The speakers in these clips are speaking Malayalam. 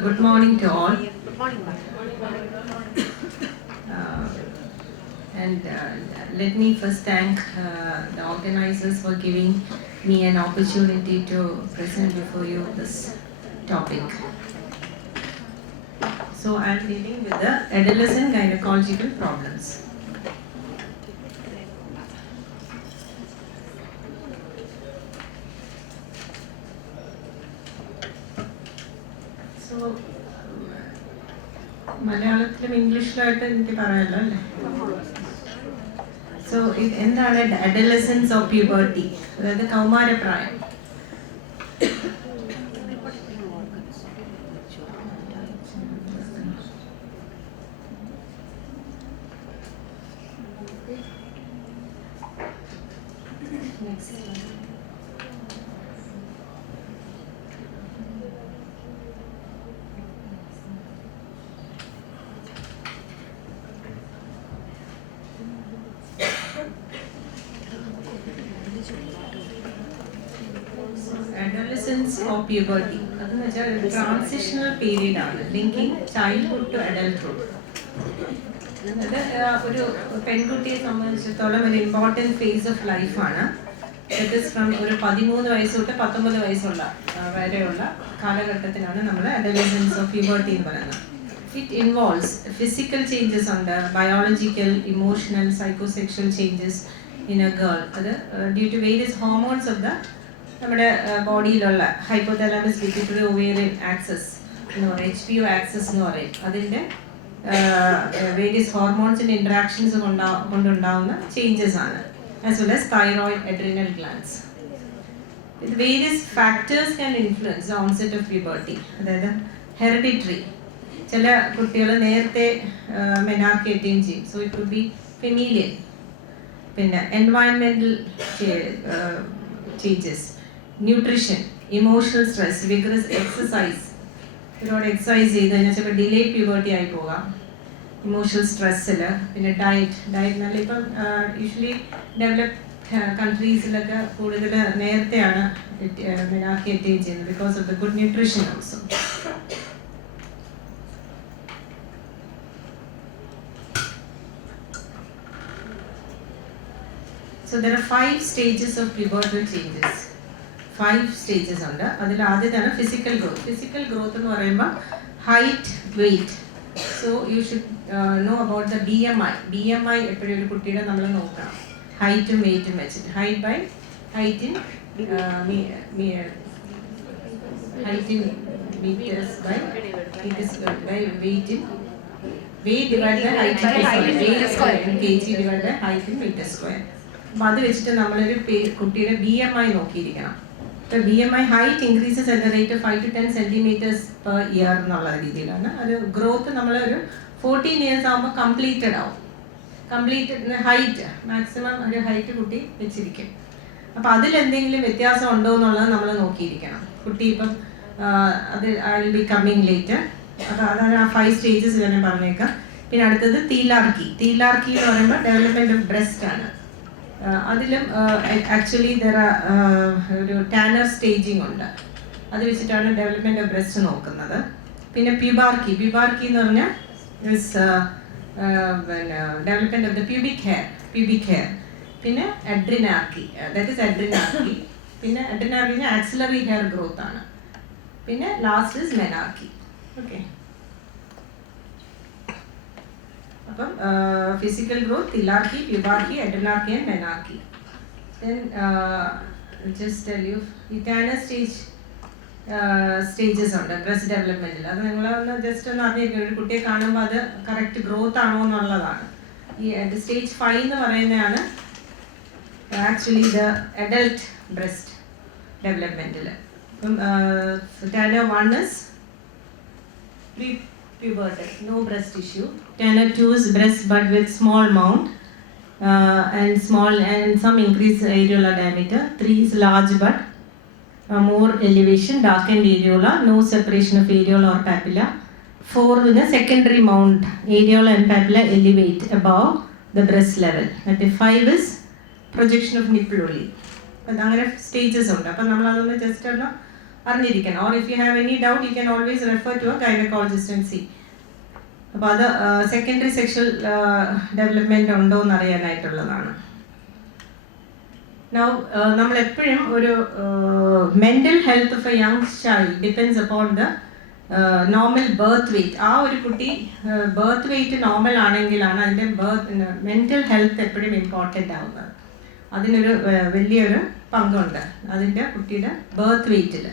Good morning to all. Good morning, ma'am. Let me first thank the organizers for giving me an opportunity to present before you this topic. So I am dealing with the adolescent gynecological problems. So മലയാളത്തിലും ഇംഗ്ലീഷിലായിട്ട് എനിക്ക് പറയാമല്ലോ അല്ലേ? സോ എന്താണ് അഡലസൻസ് ഓഫ് പ്യൂബർട്ടി, അതായത് കൗമാരപ്രായം. Adolescence or puberty, അതെന്ന് വെച്ചാൽ ഒരു ട്രാൻസിഷണൽ പീരീഡ് ആണ്, ലിങ്കിങ് ചൈൽഡ്ഹുഡ് ടു അഡൽട്ട്ഹുഡ്. അത് ഒരു പെൺകുട്ടിയെ സംബന്ധിച്ചിടത്തോളം ഒരു ഇമ്പോർട്ടൻറ്റ് ഫേസ് ഓഫ് ലൈഫാണ്. ദാറ്റ് ഈസ് ഫ്രം ഒരു 13 വയസ്സ് തൊട്ട് 19 വയസ്സുള്ള വരെയുള്ള കാലഘട്ടത്തിനാണ് നമ്മൾ അഡolescence ഓഫ് പ്യൂബർട്ടി എന്ന് പറയുന്നത്. ഇറ്റ് ഇൻവോൾവ്സ് ഫിസിക്കൽ ചേഞ്ചസ് ഉണ്ട്, biological, emotional, psychosexual changes in a girl. അത് due to various hormones of the നമ്മുടെ ബോഡിയിലുള്ള ഹൈപ്പോതലാമസ് പിറ്റ്യൂട്ടറി ഒവേറിയൻ ആക്സസ് എന്ന് പറയും, HPO ആക്സസ് എന്ന് പറയും. അതിൻ്റെ വേരിയസ് ഹോർമോൺസിൻ്റെ ഇൻട്രാക്ഷൻസ് കൊണ്ടുണ്ടാകുന്ന ചേഞ്ചസ് ആണ്, as well as thyroid, adrenal glands. ഇത് various factors can influence the onset of puberty. അതായത് ഹെറിഡിറ്ററി, ചില കുട്ടികൾ നേരത്തെ മെനാർക്കി അറ്റൈൻ ചെയ്യും, സോ ഇറ്റ് കുഡ് ബി ഫെമീലിയൻ. പിന്നെ environmental changes, nutrition, emotional stress, vigorous exercise. ഒരുപാട് എക്സസൈസ് ചെയ്ത് കഴിഞ്ഞാൽ ചിലപ്പോൾ ഡിലേ പ്യൂബർട്ടി ആയി പോകാം. ഇമോഷണൽ സ്ട്രെസ്സിൽ, പിന്നെ ഡയറ്റ് നല്ല ഇപ്പം യൂഷ്വലി ഡെവലപ്ഡ് കൺട്രീസിലൊക്കെ കൂടുതൽ നേരത്തെയാണ് മെനാർക്കി അറ്റൈൻ ചെയ്യുന്നത് because of the good nutrition also. So there are 5 stages of pubertal changes. 5 stages ഉണ്ട്. അതിൽ ആദ്യത്താണ് ഫിസിക്കൽ ഗ്രോത്ത്. ഫിസിക്കൽ ഗ്രോത്ത് എന്ന് പറയുമ്പോൾ height, weight. So you should know about the BMI. BMI എപ്പോഴും ഒരു കുട്ടിയുടെ നമ്മൾ നോക്കണം, ഹൈറ്റും വെയിറ്റും വെച്ചിട്ട്. Height in meters by weight in weight divided by height in kg divided by height in meter square. അപ്പോൾ അത് വെച്ചിട്ട് നമ്മളൊരു കുട്ടിയുടെ BMI നോക്കിയിരിക്കണം. ഇപ്പോൾ BMI height increases at the rate of 5 to 10 centimetres per year എന്നുള്ള രീതിയിലാണ്. അത് ഗ്രോത്ത് നമ്മളൊരു 14 ഇയേഴ്സ് ആകുമ്പോൾ കംപ്ലീറ്റഡ് ആവും. കംപ്ലീറ്റഡ് ഹൈറ്റ് മാക്സിമം ഒരു ഹൈറ്റ് കുട്ടി വെച്ചിരിക്കും. അപ്പോൾ അതിലെന്തെങ്കിലും വ്യത്യാസം ഉണ്ടോ എന്നുള്ളത് നമ്മൾ നോക്കിയിരിക്കണം. കുട്ടി ഇപ്പം അത് I will be coming later. അപ്പോൾ അതാണ് ആ 5 സ്റ്റേജസ് ഞാൻ പറഞ്ഞേക്കാം. പിന്നെ അടുത്തത് തീലാർക്കി. തീലാർക്കി എന്ന് പറയുമ്പോൾ ഡെവലപ്മെൻറ്റ് ഓഫ് ബ്രസ്റ്റ് ആണ്. അതിലും ആക്ച്വലി ഒരു ടാനർ സ്റ്റേജിങ് ഉണ്ട്, അത് വെച്ചിട്ടാണ് ഡെവലപ്മെൻറ്റ് ഓഫ് ബ്രസ്റ്റ് നോക്കുന്നത്. പിന്നെ പ്യൂബാർക്കി എന്ന് പറഞ്ഞാൽ പിന്നെ development of the pubic hair. പിന്നെ അഡ്രിനാർക്കി, ദാറ്റ് ഈസ് അഡ്രിനാർക്കി. പിന്നെ അഡ്രിനാർക്കി ആക്സിലറി ഹെയർ ഗ്രോത്ത് ആണ്. പിന്നെ ലാസ്റ്റ് ഇസ് മെനാർക്കി. ഓക്കെ, അപ്പം physical growth, thelarche, pubarche, adrenarche and menarche. Then just tell you ഈ ടാനർ സ്റ്റേജസ് ഉണ്ട് ബ്രസ്റ്റ് ഡെവലപ്മെൻറ്റിൽ. അത് നിങ്ങളൊന്ന് ജസ്റ്റ് ഒന്ന് അറിഞ്ഞിരിക്കും, ഒരു കുട്ടിയെ കാണുമ്പോൾ അത് കറക്റ്റ് ഗ്രോത്ത് ആണോ എന്നുള്ളതാണ്. ഈ സ്റ്റേജ് 5 എന്ന് പറയുന്നതാണ് ആക്ച്വലി ദ അഡൽട്ട് ബ്രസ്റ്റ് ഡെവലപ്മെൻറ്റിൽ. ഇപ്പം Tanner 1 is pre-pubertal, no breast tissue. Stanza 2 is breast bud with small mound and some increased areola diameter. 3 is large bud, more elevation, darkened areola, no separation of areola or papilla. 4 with a secondary mound, areola and papilla elevate above the breast level. And 5 is projection of nipple only. അപ്പം അങ്ങനെ സ്റ്റേജസ് ഉണ്ട്. അപ്പം നമ്മളതൊന്ന് ജസ്റ്റ് ഒന്ന് അറിഞ്ഞിരിക്കണം. Or if you have any doubt, you can always refer to a gynecologist and see. അപ്പോൾ അത് സെക്കൻഡറി സെക്ഷൽ ഡെവലപ്മെൻറ്റ് ഉണ്ടോ എന്ന് അറിയാനായിട്ടുള്ളതാണ്. Now നമ്മളെപ്പോഴും ഒരു mental health of a young child depends upon the normal birth weight. ആ ഒരു കുട്ടി ബർത്ത് വെയ്റ്റ് നോർമൽ ആണെങ്കിലാണ് അതിൻ്റെ മെൻ്റൽ ഹെൽത്ത് എപ്പോഴും ഇമ്പോർട്ടൻ്റ് ആവുന്നത്. അതിനൊരു വലിയൊരു പങ്കുണ്ട് അതിൻ്റെ കുട്ടിയുടെ ബർത്ത് വെയ്റ്റിൽ.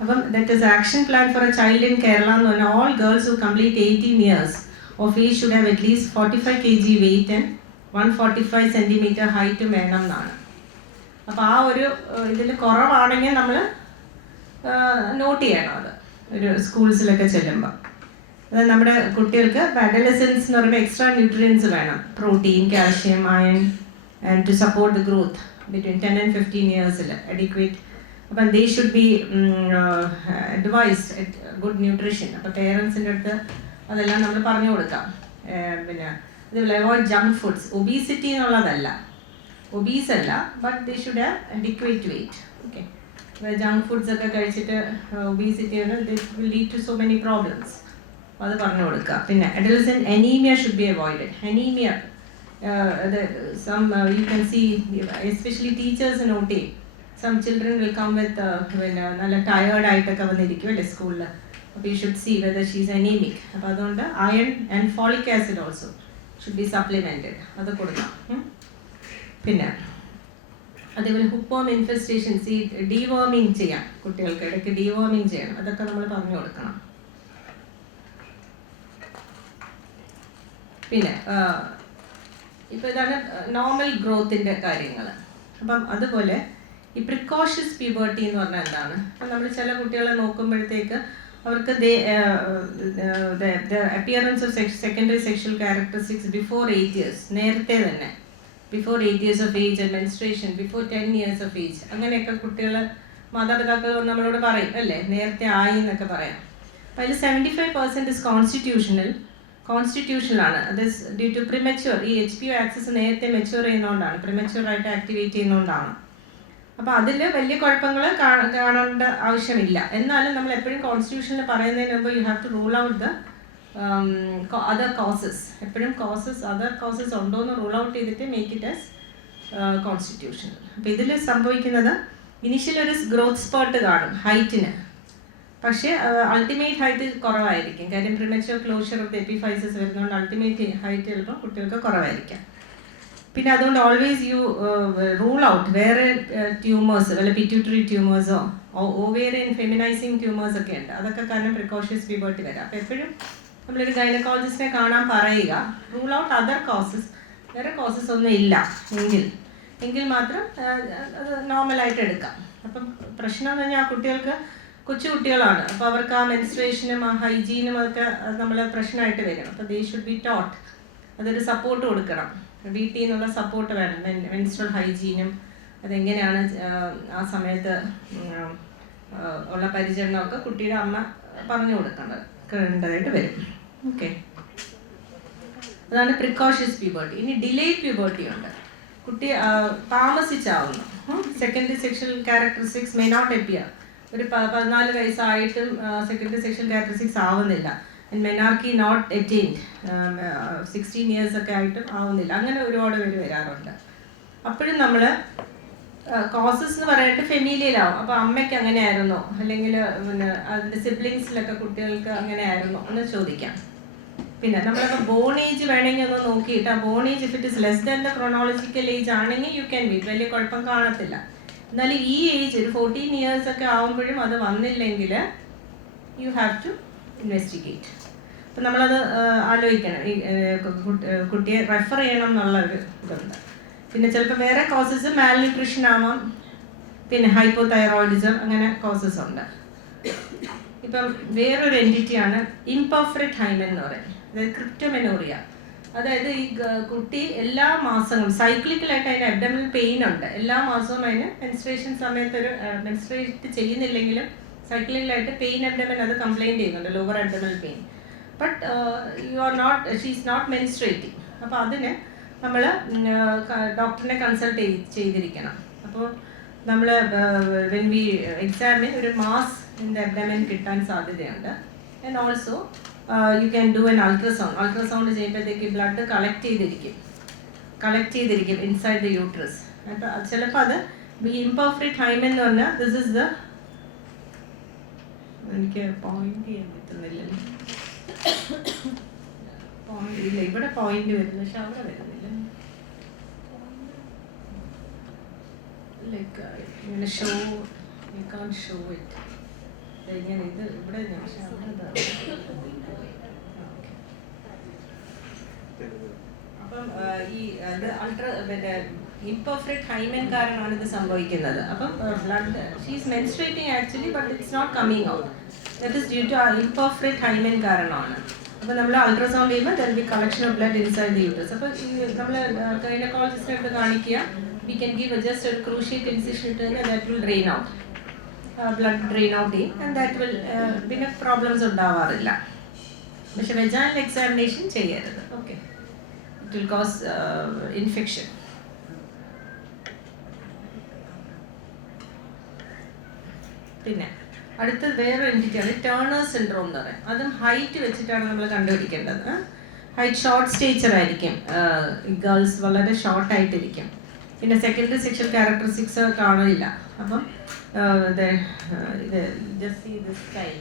അപ്പം that is action plan for a child in Kerala എന്ന് പറഞ്ഞാൽ all girls who complete 18 years of age should have at least 45 kg weight and 145 centimeter ഹൈറ്റും വേണം എന്നാണ്. അപ്പോൾ ആ ഒരു ഇതിൽ കുറവാണെങ്കിൽ നമ്മൾ നോട്ട് ചെയ്യണം അത് ഒരു സ്കൂൾസിലൊക്കെ ചെല്ലുമ്പോൾ. അത് നമ്മുടെ കുട്ടികൾക്ക് അഡലസൻസ് എന്ന് പറയുമ്പോൾ എക്സ്ട്രാ ന്യൂട്രിയൻസ് വേണം, protein, calcium, iron and to support the growth between 10 and 15 years adequate. അപ്പം they should be advised good nutrition. അപ്പോൾ പേരൻസിൻ്റെ അടുത്ത് അതെല്ലാം നമ്മൾ പറഞ്ഞു കൊടുക്കാം. പിന്നെ ഇത് അവോയ്ഡ് ജങ്ക് ഫുഡ്സ്. ഒബീസിറ്റി എന്നുള്ളതല്ല, ഒബീസ് അല്ല, but they should have adequate weight. Okay, junk foods ഒക്കെ കഴിച്ചിട്ട് obesity will lead to so many problems. അത് പറഞ്ഞു കൊടുക്കുക. പിന്നെ adolescent anaemia should be avoided. Anaemia you can see, especially teachers note, some children will come with നല്ല ടയേർഡ് ആയിട്ടൊക്കെ വന്നിരിക്കുമല്ലേ സ്കൂളിൽ. അപ്പോൾ you should see whether she is anemic. അപ്പോൾ അതുകൊണ്ട് iron and folic acid also should be supplemented. അത് കൊടുക്കാം. പിന്നെ അതേപോലെ ഹുപ്പോം ഇൻഫെസ്റ്റേഷൻസ്, ഈ ഡീവേമിങ് ചെയ്യാം കുട്ടികൾക്ക്, ഇടയ്ക്ക് ഡീവേമിങ് ചെയ്യണം. അതൊക്കെ നമ്മൾ പറഞ്ഞു കൊടുക്കണം. പിന്നെ ഇപ്പോൾ ഇതാണ് നോർമൽ ഗ്രോത്തിൻ്റെ കാര്യങ്ങൾ. അപ്പം അതുപോലെ ഈ പ്രിക്കോഷ്യസ് പ്യൂബർട്ടി എന്ന് പറഞ്ഞാൽ എന്താണ്? അപ്പം നമ്മൾ ചില കുട്ടികളെ നോക്കുമ്പോഴത്തേക്ക് അവർക്ക് appearance of secondary sexual characteristics before 8 years, നേരത്തെ തന്നെ before 8 years of age, menstruation before 10 years of age, അങ്ങനെയൊക്കെ കുട്ടികൾ മാതാപിതാക്കൾ നമ്മളോട് പറയും അല്ലേ, നേരത്തെ ആയി എന്നൊക്കെ പറയാം. അപ്പോൾ അതിൽ 75% ഇസ് കോൺസ്റ്റിറ്റ്യൂഷനാണ്. അത് ഡ്യൂ ടു പ്രിമച്യൂർ, ഈ HPO ആക്സസ് നേരത്തെ മെച്യൂർ ചെയ്യുന്നതുകൊണ്ടാണ്, പ്രിമച്യൂറായിട്ട് ആക്ടിവേറ്റ് ചെയ്യുന്നതുകൊണ്ടാണ്. അപ്പോൾ അതിൽ വലിയ കുഴപ്പങ്ങൾ കാണേണ്ട ആവശ്യമില്ല. എന്നാലും നമ്മൾ എപ്പോഴും കോൺസ്റ്റിറ്റ്യൂഷനിൽ പറയുന്നതിന് മുമ്പ് you have to rule out the other causes. എപ്പോഴും അതർ കോസസ് ഉണ്ടോ എന്ന് റൂൾ ഔട്ട് ചെയ്തിട്ട് മേക്ക് ഇറ്റ് ആസ് കോൺസ്റ്റിറ്റ്യൂഷൻ. അപ്പോൾ ഇതിൽ സംഭവിക്കുന്നത് ഇനീഷ്യലി ഒരു ഗ്രോത്ത് സ്പേർട്ട് കാണും ഹൈറ്റിന്, പക്ഷേ അൾട്ടിമേറ്റ് ഹൈറ്റ് കുറവായിരിക്കും. കാര്യം പ്രിമച്യൂർ ക്ലോഷർ ഓഫ് ദ എപ്പിഫൈസസ് വരുന്നതുകൊണ്ട് അൾട്ടിമേറ്റ് ഹൈറ്റ് ചിലപ്പോൾ കുട്ടികൾക്ക് കുറവായിരിക്കാം. പിന്നെ അതുകൊണ്ട് ഓൾവേസ് യു റൂൾ ഔട്ട് വേറെ ട്യൂമേഴ്സ്, വല്ല പിറ്റ്യൂട്ടറി ട്യൂമേഴ്സോ ഓവേറിയൻ ഫെമിനൈസിങ് ട്യൂമേഴ്സ് ഒക്കെ ഉണ്ട്. അതൊക്കെ കാരണം പ്രിക്കോഷ്യസ് പ്യൂബർട്ടി വരാം. അപ്പോൾ എപ്പോഴും നമ്മളൊരു ഗൈനക്കോളജിസ്റ്റിനെ കാണാൻ പറയുക, റൂൾ ഔട്ട് അതർ കോസസ്, വേറെ കോസസ് ഒന്നും ഇല്ല എങ്കിൽ മാത്രം അത് നോർമലായിട്ട് എടുക്കാം. അപ്പം പ്രശ്നം എന്ന് പറഞ്ഞാൽ ആ കുട്ടികൾക്ക് കൊച്ചു കുട്ടികളാണ്, അപ്പോൾ അവർക്ക് ആ മെൻസ്ട്രേഷനും ആ ഹൈജീനും അതൊക്കെ നമ്മൾ പ്രശ്നമായിട്ട് വരും. അപ്പോൾ ദേ ഷുഡ് ബി ടോട്ട്, അതൊരു സപ്പോർട്ട് കൊടുക്കണം. വീട്ടിൽ നിന്നുള്ള സപ്പോർട്ട് വേണം. മെൻസ്ട്രൽ ഹൈജീനും അതെങ്ങനെയാണ് ആ സമയത്ത് ഉള്ള പരിചരണമൊക്കെ കുട്ടിയുടെ അമ്മ പറഞ്ഞു കൊടുക്കേണ്ടതായിട്ട് വരും. ഓക്കെ, അതാണ് പ്രിക്കോഷ്യസ് പ്യൂബർട്ടി. ഇനി ഡിലേഡ് പ്യൂബർട്ടി ഉണ്ട്. കുട്ടി താമസിച്ചാവുന്നു. Secondary sexual characteristics may not appear. ഒരു 14 വയസ്സായിട്ടും സെക്കൻഡറി സെക്ഷൽ ക്യാരക്ടറിസ്റ്റിക്സ് ആവുന്നില്ല. മെനാർക്കി നോട്ട് അറ്റൈൻഡ് 16 years ഒക്കെ ആയിട്ടും ആവുന്നില്ല. അങ്ങനെ ഒരുപാട് പേര് വരാറുണ്ട്. അപ്പോഴും നമ്മൾ കോസസ് എന്ന് പറയാനായിട്ട് ഫെമിലിയലാവും. അപ്പോൾ അമ്മയ്ക്ക് അങ്ങനെ ആയിരുന്നോ, അല്ലെങ്കിൽ പിന്നെ അതിൻ്റെ സിബ്ലിങ്സിലൊക്കെ കുട്ടികൾക്ക് അങ്ങനെ ആയിരുന്നോ എന്ന് ചോദിക്കാം. പിന്നെ നമ്മളിപ്പോൾ ബോൺ ഏജ് വേണമെങ്കിൽ ഒന്ന് നോക്കിയിട്ട് ആ bone age if it is less than the chronological age ആണെങ്കിൽ യു ക്യാൻ വെയിറ്റ്, വലിയ കുഴപ്പം കാണത്തില്ല. എന്നാലും ഈ ഏജ് ഒരു 14 years ഒക്കെ ആകുമ്പോഴും അത് വന്നില്ലെങ്കിൽ യു ഹാവ് ടു ഇൻവെസ്റ്റിഗേറ്റ്. അപ്പം നമ്മളത് ആലോചിക്കണം, ഈ കുട്ടിയെ റെഫർ ചെയ്യണം എന്നുള്ള ഒരു ഇതുണ്ട്. പിന്നെ ചിലപ്പോൾ വേറെ കോസസ് മാൽന്യൂട്രീഷൻ ആവാം, പിന്നെ ഹൈപ്പോതൈറോയിഡിസം, അങ്ങനെ കോസസ് ഉണ്ട്. ഇപ്പം വേറൊരു എൻറ്റിറ്റിയാണ് ഇംപെർഫെക്റ്റ് ഹൈമൻ എന്ന് പറയുന്നത്, അതായത് ക്രിപ്റ്റോമെനോറിയ. അതായത് ഈ കുട്ടി എല്ലാ മാസങ്ങളും സൈക്ലിക്കലായിട്ട് അതിന് അബ്ഡമിനൽ പെയിൻ ഉണ്ട്. എല്ലാ മാസവും അതിന് മെൻസ്ട്രേഷൻ സമയത്ത് ഒരു മെൻസ്ട്രേറ്റ് ചെയ്യുന്നില്ലെങ്കിലും സൈക്ലിക്കലായിട്ട് പെയിൻ അബ്ഡമൻ അത് കംപ്ലയിൻറ്റ് ചെയ്യുന്നുണ്ട്, lower abdominal pain. But she is not menstruating. അപ്പോൾ അതിന് നമ്മൾ ഡോക്ടറിനെ കൺസൾട്ട് ചെയ്തിരിക്കണം. അപ്പോൾ നമ്മൾ വെൻ വി എക്സാമിൻ ഒരു മാസ് ഇൻ ദ അബ്ഡമൻ കിട്ടാൻ സാധ്യതയുണ്ട്. And also you can do an ultrasound ചെയ്യുമ്പോഴത്തേക്ക് ബ്ലഡ് കളക്ട് ചെയ്തിരിക്കും ഇൻസൈഡ് ദ യൂട്രസ്. അപ്പോൾ ചിലപ്പോൾ അത് ഇംപെർഫെക്റ്റ് ഹൈമൻ എന്ന് പറഞ്ഞാൽ ദിസ് ഇസ് ദ, എനിക്ക് പോയിന്റ് ചെയ്യാൻ പറ്റുന്നില്ലല്ലോ, പോയിന്റ് ഇല്ല, ഇവിടെ പോയിന്റ് വരുന്നു പക്ഷെ അവിടെ വരുന്നില്ല. ലൈക്ക് ഇങ്ങനെ show, you can show it, ഇങ്ങനെ ഇത് ഇവിടെ പക്ഷെ അവിടെ. അപ്പം ഈ ഇംപെർഫെക്റ്റ് ഹൈമൻ കാരണമാണ് ഇത് സംഭവിക്കുന്നത്. അപ്പം blood she is menstruating actually, but it's not coming out. That is due to imperfect hymen കാരണമാണ്. അപ്പോൾ നമ്മൾ അൾട്രാസൗണ്ട് ചെയ്യുമ്പോൾ there be collection of blood inside the uterus. അപ്പോൾ നമ്മൾ ഗൈനക്കോളജിസ്റ്റിനെ അടുത്ത് കാണിക്കുക, വി ക്യാൻ ഗീവ് ജസ്റ്റ് ഒരു ക്രൂഷ്യറ്റ് ഇൻസിഷൻ ഇട്ട് കഴിഞ്ഞാൽ that will drain out, blood drain out ചെയ്യും. ആൻഡ് ദാറ്റ് വിൽ പിന്നെ പ്രോബ്ലംസ് ഉണ്ടാവാറില്ല. പക്ഷെ വെജൈനൽ എക്സാമിനേഷൻ ചെയ്യരുത്. Okay, it will cos infection. പിന്നെ അടുത്തത് വേറെ എൻറ്റിറ്റിയാണ് ടേണേഴ്സ് സിൻഡ്രോം എന്ന് പറയും. അതും ഹൈറ്റ് വെച്ചിട്ടാണ് നമ്മൾ കണ്ടുപിടിക്കേണ്ടത്. ഹൈറ്റ് ഷോർട്ട് സ്റ്റേച്ചർ ആയിരിക്കും, ഗേൾസ് വളരെ ഷോർട്ടായിട്ടിരിക്കും. പിന്നെ സെക്കൻഡറി സെക്ഷൽ ക്യാരക്ടറിസ്റ്റിക്സ് കാണില്ല. അപ്പം ഇത് ജസ്റ്റ് ഈ this style,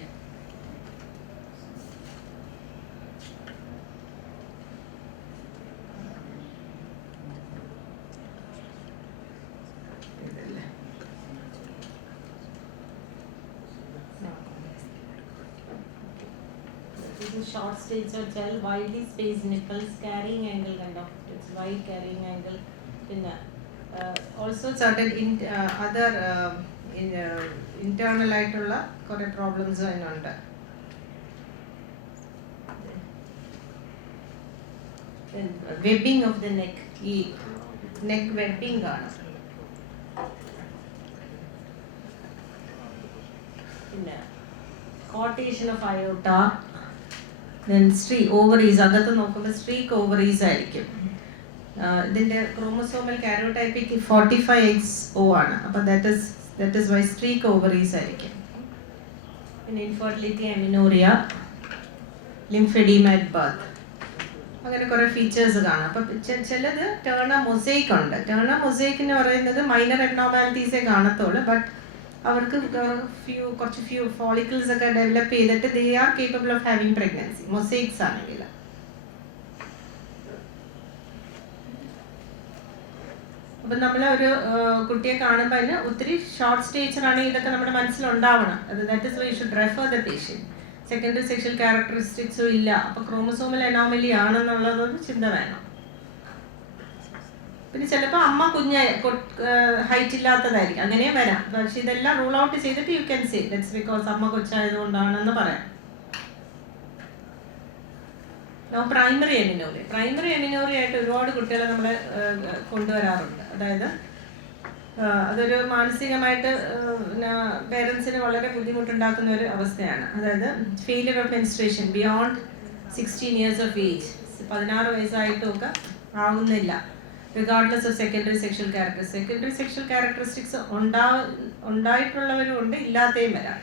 short stature gel, widely spaced nipples, carrying angle kind of, it's wide carrying angle. പിന്നെ also certain other internal ആയിട്ടുള്ള കുറേ പ്രോബ്ലംസ് അതിനുണ്ട്. വെബിങ് ഓഫ് ദ നെക്ക്, ഈ നെക്ക് വെബിങ് കാണും. പിന്നെ കോട്ടേഷൻ ഓഫ് അയോട്ട, ഓവറീസ്, അകത്ത് നോക്കുമ്പോൾ സ്ട്രീക്ക് ഓവറീസ് ആയിരിക്കും. ഇതിൻ്റെ ക്രോമസോമൽ കാരോടൈപ്പിക് 45XO ആണ്. അപ്പോൾ that is Y streak ovaries ആയിരിക്കും. പിന്നെ infertility, amenorrhoea, lymphoedema at birth, അങ്ങനെ കുറേ ഫീച്ചേഴ്സ് കാണാം. അപ്പം ചിലത് ടേണർ മൊസൈക്ക് ഉണ്ട്. ടേണർ മൊസൈക്ക് എന്ന് പറയുന്നത് മൈനർ അബ്നോർമാലിറ്റീസേ കാണത്തുള്ളൂ, ബട്ട് അവർക്ക് കുറച്ച് ഫ്യൂ ഫോളിക്കിൾസ് ഒക്കെ ഡെവലപ്പ് ചെയ്തിട്ട് they are capable of having pregnancy, mosaics ആണെങ്കിൽ. അപ്പം നമ്മൾ ഒരു കുട്ടിയെ കാണുമ്പോൾ അതിന് ഒത്തിരി ഷോർട്ട് സ്റ്റേച്ചർ ആണെങ്കിൽ ഇതൊക്കെ നമ്മുടെ മനസ്സിലുണ്ടാവണം. That is why you should refer the patient. Secondary sexual ക്യാരക്ടറിസ്റ്റിക്സും ഇല്ല, അപ്പോൾ ക്രോമസോമൽ അനോമലി ആണെന്നുള്ളതൊരു ചിന്ത വേണം. പിന്നെ ചിലപ്പോൾ അമ്മ ഹൈറ്റ് ഇല്ലാത്തതായിരിക്കും, അങ്ങനെയും വരാം. പക്ഷെ ഇതെല്ലാം റൂൾ ഔട്ട് ചെയ്തിട്ട് you can say that's because അമ്മ കൊച്ചായതുകൊണ്ടാണെന്ന് പറയാം. പ്രൈമറി എമിനോറി ആയിട്ട് ഒരുപാട് കുട്ടികളെ നമ്മൾ കൊണ്ടുവരാറുണ്ട്. അതായത് അതൊരു മാനസികമായിട്ട് പേരൻസിന് വളരെ ബുദ്ധിമുട്ടുണ്ടാക്കുന്ന ഒരു അവസ്ഥയാണ്. അതായത് failure of menstruation beyond 16 years of age, 16 വയസ്സായിട്ടും ഒക്കെ ആവുന്നില്ല, regardless of secondary sexual characteristics. Secondary sexual characteristics ഉണ്ടായിട്ടുള്ളവരും ഉണ്ട്, ഇല്ലാത്തയും വരാം.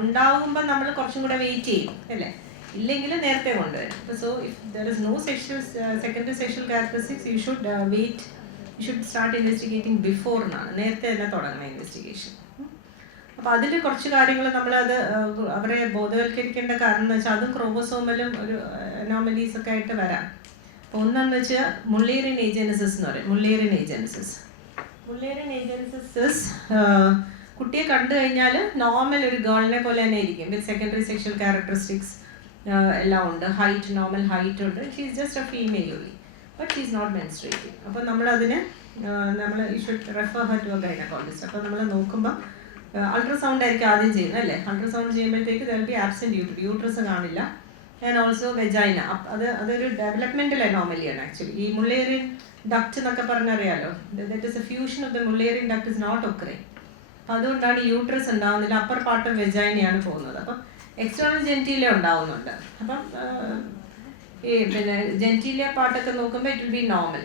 ഉണ്ടാകുമ്പോൾ നമ്മൾ കുറച്ചും കൂടെ വെയിറ്റ് ചെയ്യും അല്ലേ, ഇല്ലെങ്കിൽ നേരത്തെ കൊണ്ടുവരും. So if there is no secondary sexual characteristics you should wait, you should start investigating before എന്നാണ്, നേരത്തെ തന്നെ തുടങ്ങണം ഇൻവെസ്റ്റിഗേഷൻ. അപ്പോൾ അതിൽ കുറച്ച് കാര്യങ്ങൾ നമ്മളത് അവരെ ബോധവൽക്കരിക്കേണ്ട കാരണം എന്ന് വെച്ചാൽ അതും ക്രോമസോമലും ഒരു അനോമലീസ് ഒക്കെ ആയിട്ട് വരാം. അപ്പോൾ ഒന്നെന്ന് വെച്ചാൽ മുള്ളേറിയൻ ഏജനസിസ് എന്ന് പറയും. മുള്ളേറിയൻ ഏജനസിസ് കുട്ടിയെ കണ്ടു കഴിഞ്ഞാൽ നോർമൽ ഒരു ഗേളിനെ പോലെ തന്നെ ഇരിക്കും, വിത്ത് സെക്കൻഡറി സെക്ഷൽ ക്യാരക്ടറിസ്റ്റിക്സ് എല്ലാം ഉണ്ട്. ഹൈറ്റ്, നോർമൽ ഹൈറ്റ് ഉണ്ട്. She is just a female only, but she is not menstruating. അപ്പോൾ നമ്മളതിന് you should refer her to a gynaecologist. അപ്പോൾ നമ്മൾ നോക്കുമ്പോൾ അൾട്രാസൗണ്ട് ആയിരിക്കും ആദ്യം ചെയ്യുന്നത് അല്ലേ. അൾട്രാസൗണ്ട് ചെയ്യുമ്പോഴത്തേക്ക് ദർ ബി ആബ്സെൻറ്റ് യൂട്രസ് കാണില്ല. ആൻഡ് ഓൾസോ വെജൈന, അതൊരു ഡെവലപ്മെൻറ്റൽ അനോമലിയാണ് ആക്ച്വലി. ഈ മുള്ളേറിയൻ ഡക്റ്റ് എന്നൊക്കെ പറഞ്ഞറിയാലോ, that is a fusion of the Mullerian duct is not occurring. അപ്പോൾ അതുകൊണ്ടാണ് യൂട്രസ് ഉണ്ടാകുന്നില്ല, അപ്പർ പാർട്ട് ഓഫ് വെജൈനയാണ് പോകുന്നത്. അപ്പം എക്സ്റ്റേണൽ ജെൻറ്റീലിയ ഉണ്ടാവുന്നുണ്ട്. അപ്പം ഈ പിന്നെ ജെൻറ്റീലിയ പാർട്ടൊക്കെ നോക്കുമ്പോൾ ഇറ്റ് വിൽ ബി നോർമൽ.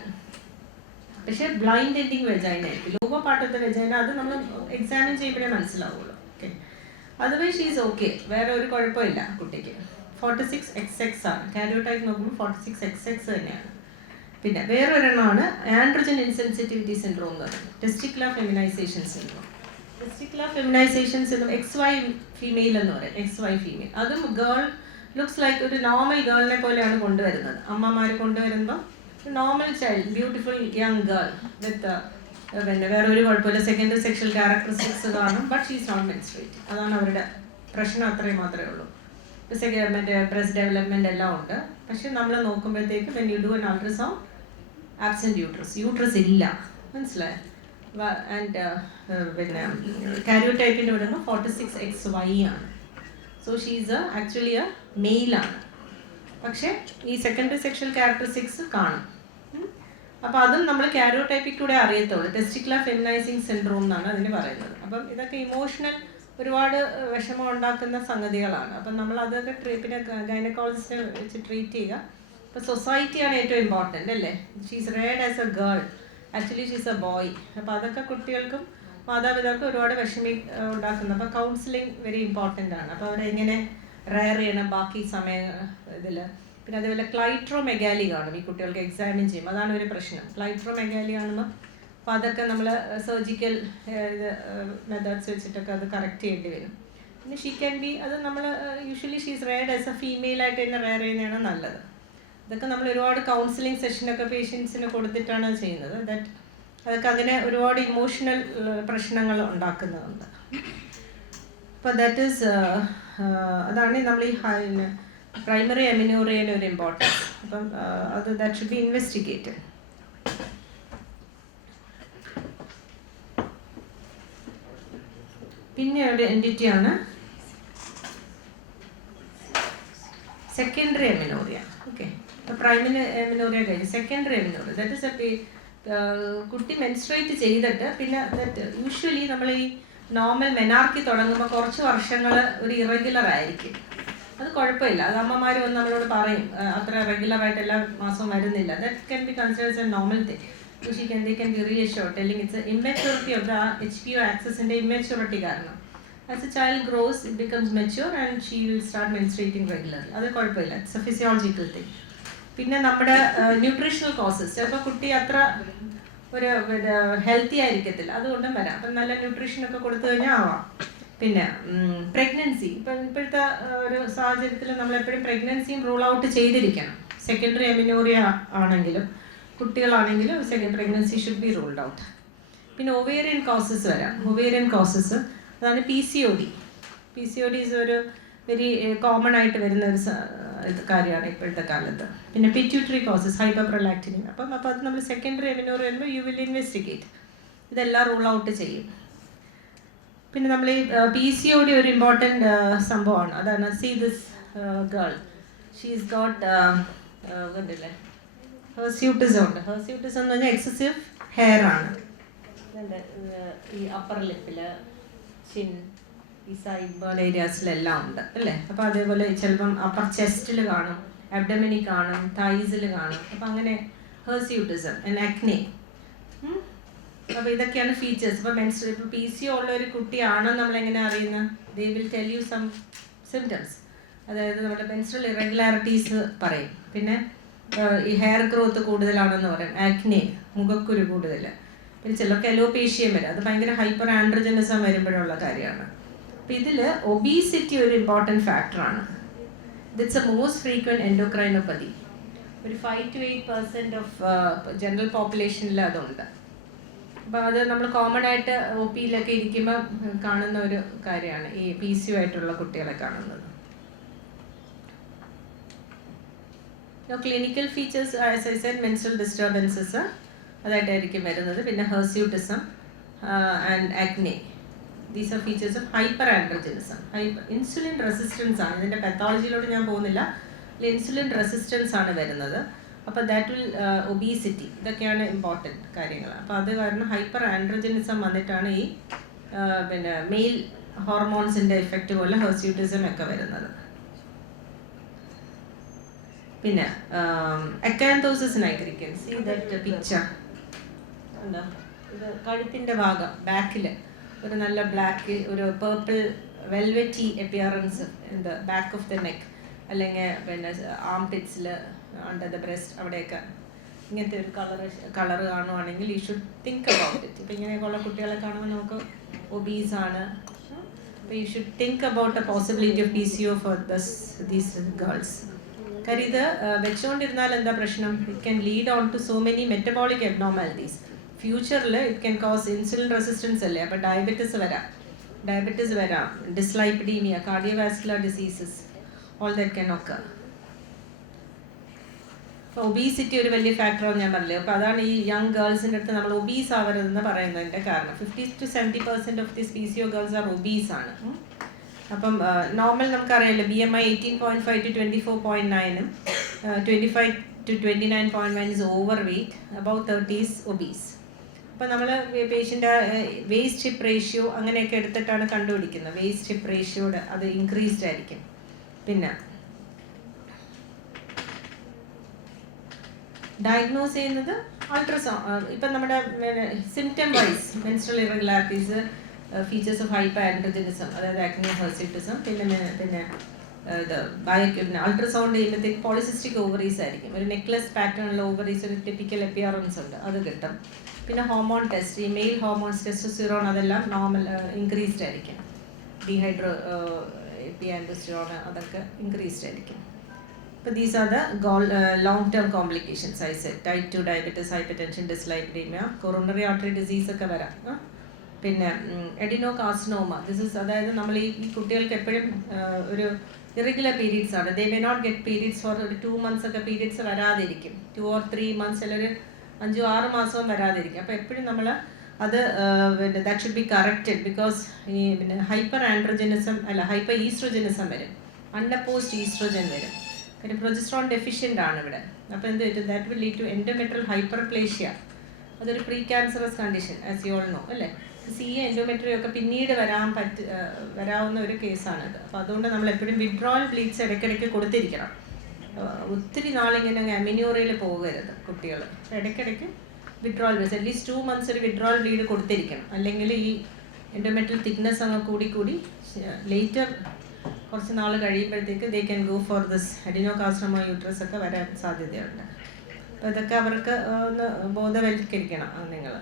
പക്ഷേ ബ്ലൈൻഡ് എൻഡിങ് വെജൈന ആയിരിക്കും. Lower part of the vagina അത് നമ്മൾ എക്സാമിൻ ചെയ്യുമ്പോഴേ മനസ്സിലാവുള്ളൂ. Okay, otherwise she is okay, വേറെ ഒരു കുഴപ്പമില്ല കുട്ടിക്ക്. 46XX ആണ് കാരിയോടൈപ്പ് നോക്കുമ്പോൾ 46XX തന്നെയാണ്. പിന്നെ വേറൊരെണ്ണമാണ് ആൻഡ്രോജൻ ഇൻസെൻസിറ്റിവിറ്റി സിൻഡ്രോം എന്ന് പറയുന്നത്, testicular feminisation syndrome. Testicular feminisation syndrome XY female എന്ന് പറയും, XY ഫീമെയിൽ. അതും ഗേൾ ലുക്സ് ലൈക്ക് ഒരു നോർമൽ ഗേളിനെ പോലെയാണ് കൊണ്ടുവരുന്നത്. അമ്മമാർ കൊണ്ടുവരുമ്പോൾ normal child, beautiful young girl with പിന്നെ വേറെ ഒരു കുഴപ്പമില്ല, സെക്കൻഡറി സെക്ഷൽ ക്യാരക്ടറിസ്റ്റിക്സ് കാണും, but she is not menstruate. അതാണ് അവരുടെ പ്രശ്നം, അത്രയും മാത്രമേ ഉള്ളൂ. മറ്റേ ബ്രസ്റ്റ് ഡെവലപ്മെൻറ്റ് എല്ലാം ഉണ്ട്. പക്ഷെ നമ്മൾ നോക്കുമ്പോഴത്തേക്ക് when you do an ultrasound absent uterus ഇല്ല, മനസ്സിലായോ? ആൻഡ് പിന്നെ കാരിയോടൈപ്പിൻ്റെ വരുമ്പോൾ 46XY ആണ്. So she is actually a മെയിലാണ്. പക്ഷേ ഈ സെക്കൻഡറി സെക്ഷൽ ക്യാരക്ടറിസ്റ്റിക്സ് കാണും. അപ്പോൾ അതും നമ്മൾ കാരിയോടൈപ്പിലൂടെ അറിയത്തുള്ളൂ. ടെസ്റ്റിക്കുലർ ഫെമിനൈസിങ് സിൻഡ്രോം എന്നാണ് അതിന് പറയുന്നത്. അപ്പം ഇതൊക്കെ ഇമോഷണൽ ഒരുപാട് വിഷമം ഉണ്ടാക്കുന്ന സംഗതികളാണ്. അപ്പം നമ്മൾ അതൊക്കെ പിന്നെ ഗൈനക്കോളജിസ്റ്റിനെ വെച്ച് ട്രീറ്റ് ചെയ്യുക. ഇപ്പോൾ സൊസൈറ്റിയാണ് ഏറ്റവും ഇമ്പോർട്ടൻ്റ് അല്ലേ. She's rad as A girl, actually she's A boy. അപ്പോൾ അതൊക്കെ കുട്ടികൾക്കും മാതാപിതാക്കൾക്കും ഒരുപാട് ഉണ്ടാക്കുന്നത്. അപ്പോൾ കൗൺസിലിംഗ് വെരി ഇമ്പോർട്ടൻ്റ് ആണ്. അപ്പോൾ അവരെങ്ങനെ റെയർ ചെയ്യണം ബാക്കി സമയം ഇതിൽ. പിന്നെ അതേപോലെ ക്ലൈട്രോമെഗാലി കാണും ഈ കുട്ടികൾക്ക് എക്സാമിൻ ചെയ്യും. അതാണ് ഒരു പ്രശ്നം, ക്ലൈട്രോമെഗാലി കാണുമ്പോൾ. അപ്പോൾ അതൊക്കെ നമ്മൾ സർജിക്കൽ മെത്തേഡ്സ് വെച്ചിട്ടൊക്കെ അത് കറക്റ്റ് ചെയ്യേണ്ടി വരും. പിന്നെ ഷീ ക്യാൻ ബി, അത് നമ്മൾ യൂഷ്വലി ഷീസ് റെയർഡ് ആസ് എ ഫീമെയിലായിട്ട് തന്നെ റെയർ ചെയ്യുന്നതാണ് നല്ലത്. ഇതൊക്കെ നമ്മൾ ഒരുപാട് കൗൺസിലിംഗ് സെഷനൊക്കെ പേഷ്യൻസിന് കൊടുത്തിട്ടാണ് ചെയ്യുന്നത്. അതൊക്കെ അങ്ങനെ ഒരുപാട് ഇമോഷണൽ പ്രശ്നങ്ങൾ ഉണ്ടാക്കുന്നുണ്ട്. അപ്പോൾ ദാറ്റ് ഈസ് അതാണ് നമ്മൾ ഈ പ്രൈമറി അമിനോറിയയുടെ ഒരു ഇമ്പോർട്ടൻസ്. അപ്പം അത് ദാറ്റ് ഷുഡ് ബി ഇൻവെസ്റ്റിഗേറ്റഡ്. പിന്നെ ഒരു എൻറ്റിറ്റിയാണ് secondary amenorrhoea. Okay, primary amenorrhoea കഴിഞ്ഞ് secondary amenorrhoea, that is a കുട്ടി മെൻസ്ട്രേറ്റ് ചെയ്തിട്ട് പിന്നെ യൂഷ്വലി നമ്മൾ ഈ നോർമൽ മെനാർക്കി തുടങ്ങുമ്പോൾ കുറച്ച് വർഷങ്ങൾ ഒരു ഇറഗുലർ ആയിരിക്കും. അത് കുഴപ്പമില്ല, അത് അമ്മമാർ വന്ന് നമ്മളോട് പറയും അത്ര റെഗുലറായിട്ട് എല്ലാ മാസവും വരുന്നില്ല. That can be considered A normal thing. they can be reassured, telling it's an immaturity of the HPO axis and immaturity കാരണം. As a child grows, it becomes mature and she will start menstruating regularly. അത് കുഴപ്പമില്ല, ഇറ്റ്സ് എ ഫിസിയോളജിക്കൽ തിങ്. പിന്നെ നമ്മുടെ ന്യൂട്രീഷണൽ കോസസ്, ചിലപ്പോൾ കുട്ടി അത്ര ഒരു ഹെൽത്തി ആയിരിക്കത്തില്ല, അതുകൊണ്ടും വരാം. അപ്പം നല്ല ന്യൂട്രീഷനൊക്കെ കൊടുത്തു കഴിഞ്ഞാൽ ആവാം. പിന്നെ പ്രഗ്നൻസി, ഇപ്പോഴത്തെ ഒരു സാഹചര്യത്തിൽ നമ്മളെപ്പോഴും പ്രഗ്നൻസിയും റൂൾ ഔട്ട് ചെയ്തിരിക്കണം. സെക്കൻഡറി അമിനോറിയ ആണെങ്കിലും കുട്ടികളാണെങ്കിലും pregnancy should be ruled out. പിന്നെ ഒവേറിയൻ കോസസ് വരാം. ഒവേറിയൻ കോസസ് അതാണ് PCOD. PCOD ഈസ് ഒരു വെരി കോമൺ ആയിട്ട് വരുന്ന ഒരു കാര്യമാണ് ഇപ്പോഴത്തെ കാലത്ത്. പിന്നെ പിറ്റ്യൂട്ടറി കോസസ്, ഹൈപ്പർ പ്രൊലാക്റ്റിൻ. അപ്പോൾ അത് നമ്മൾ സെക്കൻഡറി അമിനോറിയ വരുമ്പോൾ യു വിൽ ഇൻവെസ്റ്റിഗേറ്റ്, ഇതെല്ലാം റൂൾ ഔട്ട് ചെയ്യും. പിന്നെ നമ്മൾ ഈ PCOD ഒരു ഇമ്പോർട്ടൻറ്റ് സംഭവമാണ്. അതാണ് see this girl, she's got കണ്ടില്ലേ ഹെർസ്യൂട്ടിസം ഉണ്ട്. ഹെർസ്യൂട്ടിസം എന്ന് പറഞ്ഞാൽ എക്സസീവ് ഹെയർ ആണ്. ഈ അപ്പർ ലിപ്പിൽ, ചിൻ, ഈ സൈഡ് ബേൺ ഏരിയാസിലെല്ലാം ഉണ്ട് അല്ലേ. അപ്പോൾ അതേപോലെ ചിലപ്പം അപ്പർ ചെസ്റ്റിൽ കാണും, അബ്ഡമിനിൽ കാണും, തൈസിൽ കാണും. അപ്പം അങ്ങനെ ഹെർസ്യൂട്ടിസം ആൻഡ് ആക്നെ. അപ്പോൾ ഇതൊക്കെയാണ് ഫീച്ചേഴ്സ്. ഇപ്പോൾ PCO ഉള്ള ഒരു കുട്ടിയാണെന്ന് നമ്മളെങ്ങനെ അറിയുന്നത്? They will tell you some symptoms. അതായത് നമ്മുടെ മെൻസ്ട്രൽ ഇറഗുലാരിറ്റീസ് പറയും. പിന്നെ ഈ ഹെയർ ഗ്രോത്ത് കൂടുതലാണെന്ന് പറയും, ആക്നെ, മുഖക്കുരു കൂടുതൽ. പിന്നെ ചിലർക്ക് എലോപേഷ്യം വരും, അത് ഭയങ്കര ഹൈപ്പർ ആൻഡ്രോജനിസം വരുമ്പോഴുള്ള കാര്യമാണ്. അപ്പോൾ ഇതിൽ ഒബീസിറ്റി ഒരു ഇമ്പോർട്ടൻറ്റ് ഫാക്ടറാണ്. It's a most frequent endocrinopathy. ഒരു 5 to 8% ഓഫ് ജനറൽ പോപ്പുലേഷനിൽ അതുണ്ട്. അപ്പോൾ അത് നമ്മൾ കോമൺ ആയിട്ട് OPയിലൊക്കെ ഇരിക്കുമ്പോൾ കാണുന്ന ഒരു കാര്യമാണ് ഈ PCO ആയിട്ടുള്ള കുട്ടികളെ കാണുന്നത്. Clinical features as I said, menstrual disturbances അതായിട്ടായിരിക്കും വരുന്നത്. പിന്നെ hirsutism and acne, these are features of hyper androgenism. Insulin resistance ആണ് ഇതിൻ്റെ പെത്തോളജിയിലോട്ട് ഞാൻ പോകുന്നില്ല. ഇൻസുലിൻ റെസിസ്റ്റൻസ് ആണ് വരുന്നത്. അപ്പോൾ ദാറ്റ് വിൽ ഒബീസിറ്റി, ഇതൊക്കെയാണ് ഇമ്പോർട്ടൻറ്റ് കാര്യങ്ങൾ. അപ്പോൾ അത് കാരണം ഹൈപ്പർ ആൻഡ്രോജനിസം വന്നിട്ടാണ് ഈ പിന്നെ മെയിൽ ഹോർമോൺസിൻ്റെ എഫക്റ്റ് പോലെ ഹെർസ്യൂട്ടിസം ഒക്കെ വരുന്നത്. പിന്നെ acanthosis nigricans, see that picture. എന്താ ഇത് കഴുത്തിൻ്റെ ഭാഗം ബാക്കിൽ ഒരു നല്ല ബ്ലാക്ക് ഒരു purple velvety appearance in the back of the neck, അല്ലെങ്കിൽ പിന്നെ ആം പിറ്റ്സിൽ അണ്ടർ ദ ബ്രസ്റ്റ് അവിടെയൊക്കെ ഇങ്ങനത്തെ ഒരു കളർ കാണുവാണെങ്കിൽ you should think about it. ഇപ്പം ഇങ്ങനെയൊക്കെയുള്ള കുട്ടികളെ കാണുമ്പോൾ നമുക്ക് ഒബീസാണ്, അപ്പോൾ you should think about a possibility of PCO for these girls. കാര്യം ഇത് വെച്ചുകൊണ്ടിരുന്നാൽ എന്താ പ്രശ്നം? It can lead on to so many metabolic abnormalities. ഫ്യൂച്ചറിൽ it can cause insulin resistance അല്ലേ, അപ്പോൾ ഡയബറ്റിസ് വരാം, dyslipidaemia, cardiovascular diseases, all that can occur. അപ്പോൾ ഒബീസിറ്റി ഒരു വലിയ ഫാക്ടറാണ് ഞാൻ പറഞ്ഞത്. അപ്പോൾ അതാണ് ഈ യങ് ഗേൾസിൻ്റെ അടുത്ത് നമ്മൾ ഒബീസ് ആവരുതെന്ന് പറയുന്നതിൻ്റെ കാരണം. 50 to 70% of these PCO girls are obese ആണ്. അപ്പം നോർമൽ നമുക്കറിയാമല്ലോ, BMI 18.5 to 24.9, 25 to 29.1 is overweight, about 30 is obese. അപ്പം നമ്മൾ പേഷ്യൻ്റെ വേസ്റ്റ് ഹിപ്പ് റേഷ്യോ അങ്ങനെയൊക്കെ എടുത്തിട്ടാണ് കണ്ടുപിടിക്കുന്നത്. വേസ്റ്റ് ഹിപ്പ് റേഷ്യോയുടെ അത് ഇൻക്രീസ്ഡ് ആയിരിക്കും. പിന്നെ ഡയഗ്നോസ് ചെയ്യുന്നത് അൾട്രാസൗണ്ട്. ഇപ്പം നമ്മുടെ symptom wise menstrual irregularities, features of hyper androgenism, അതായത് ആക്നെ, ഹെർസിറ്റിസം, പിന്നെ ഇത് ബയോക്യൂബിന് അൾട്രാസൗണ്ട് ചെയ്യുമ്പോഴത്തേക്ക് പോളിസിസ്റ്റിക് ഓവറീസ് ആയിരിക്കും. ഒരു നെക്ലസ് പാറ്റേണിലുള്ള ഓവറീസ്, ഒരു ടിപ്പിക്കൽ അപ്പിയറൻസ് ഉണ്ട്, അത് കിട്ടും. പിന്നെ ഹോർമോൺ ടെസ്റ്റ്, ഈ മെയിൽ ഹോർമോൺസ്, ടെസ്റ്റോസ്റ്റിറോൺ, അതെല്ലാം നോർമൽ ഇൻക്രീസ്ഡ് ആയിരിക്കും. ഡീഹൈഡ്രോ എപ്പിയാൻഡോസ്റ്റിറോൺ അതൊക്കെ ഇൻക്രീസ്ഡ് ആയിരിക്കും. അപ്പോൾ these are the long term complications. I said type 2 diabetes, hypertension, dyslipidaemia, coronary artery disease ഒക്കെ വരാം. പിന്നെ എഡിനോകാർസിനോമ, അതായത് നമ്മൾ ഈ കുട്ടികൾക്ക് എപ്പോഴും ഒരു ഇറഗുലർ പീരീഡ്സ് ആണ്. They may not get periods for ഒരു 2 months ഒക്കെ പീരീഡ്സ് വരാതിരിക്കും. 2 or 3 months, ചിലർ 5-6 മാസവും വരാതിരിക്കും. അപ്പോൾ എപ്പോഴും നമ്മൾ അത് പിന്നെ that should be corrected. Because ഈ പിന്നെ ഹൈപ്പർ ആൻഡ്രോജനിസം അല്ല, ഹൈപ്പർ ഈസ്ട്രോജനിസം വരും, അൺഅപ്പോസ്ഡ് ഈസ്ട്രോജൻ വരും. കാര്യം പ്രൊജസ്ട്രോൺ ഡെഫിഷ്യൻ്റ് ആണ് ഇവിടെ. അപ്പോൾ എന്ത് പറ്റും? That will lead to endometrial hyperplasia. അതൊരു pre cancerous condition, as you all know അല്ലേ. CA എൻഡോമെട്രിയോ ഒക്കെ പിന്നീട് വരാവുന്ന ഒരു കേസാണിത്. അപ്പോൾ അതുകൊണ്ട് നമ്മൾ എപ്പോഴും വിഡ്രോവൽ ബ്ലീഡ്സ് ഇടയ്ക്കിടയ്ക്ക് കൊടുത്തിരിക്കണം. ഒത്തിരി നാളിങ്ങനെ അമിനോറിയയിൽ പോകരുത് കുട്ടികൾ. ഇടയ്ക്കിടയ്ക്ക് വിഡ്രോവൽ ബ്ലീഡ്സ് അറ്റ്ലീസ്റ്റ് 2 months ഒരു വിഡ്രോവൽ ബ്ലീഡ് കൊടുത്തിരിക്കണം. അല്ലെങ്കിൽ ഈ എൻഡോമെട്രിയൽ തിക്നെസ് അങ്ങ് കൂടി ലേറ്റർ കുറച്ച് നാൾ കഴിയുമ്പോഴത്തേക്ക് they can go for this adenocarcinoma uterus ഒക്കെ വരാൻ സാധ്യതയുണ്ട്. അപ്പോൾ ഇതൊക്കെ അവർക്ക് ഒന്ന് ബോധവൽക്കരിക്കണം നിങ്ങൾ.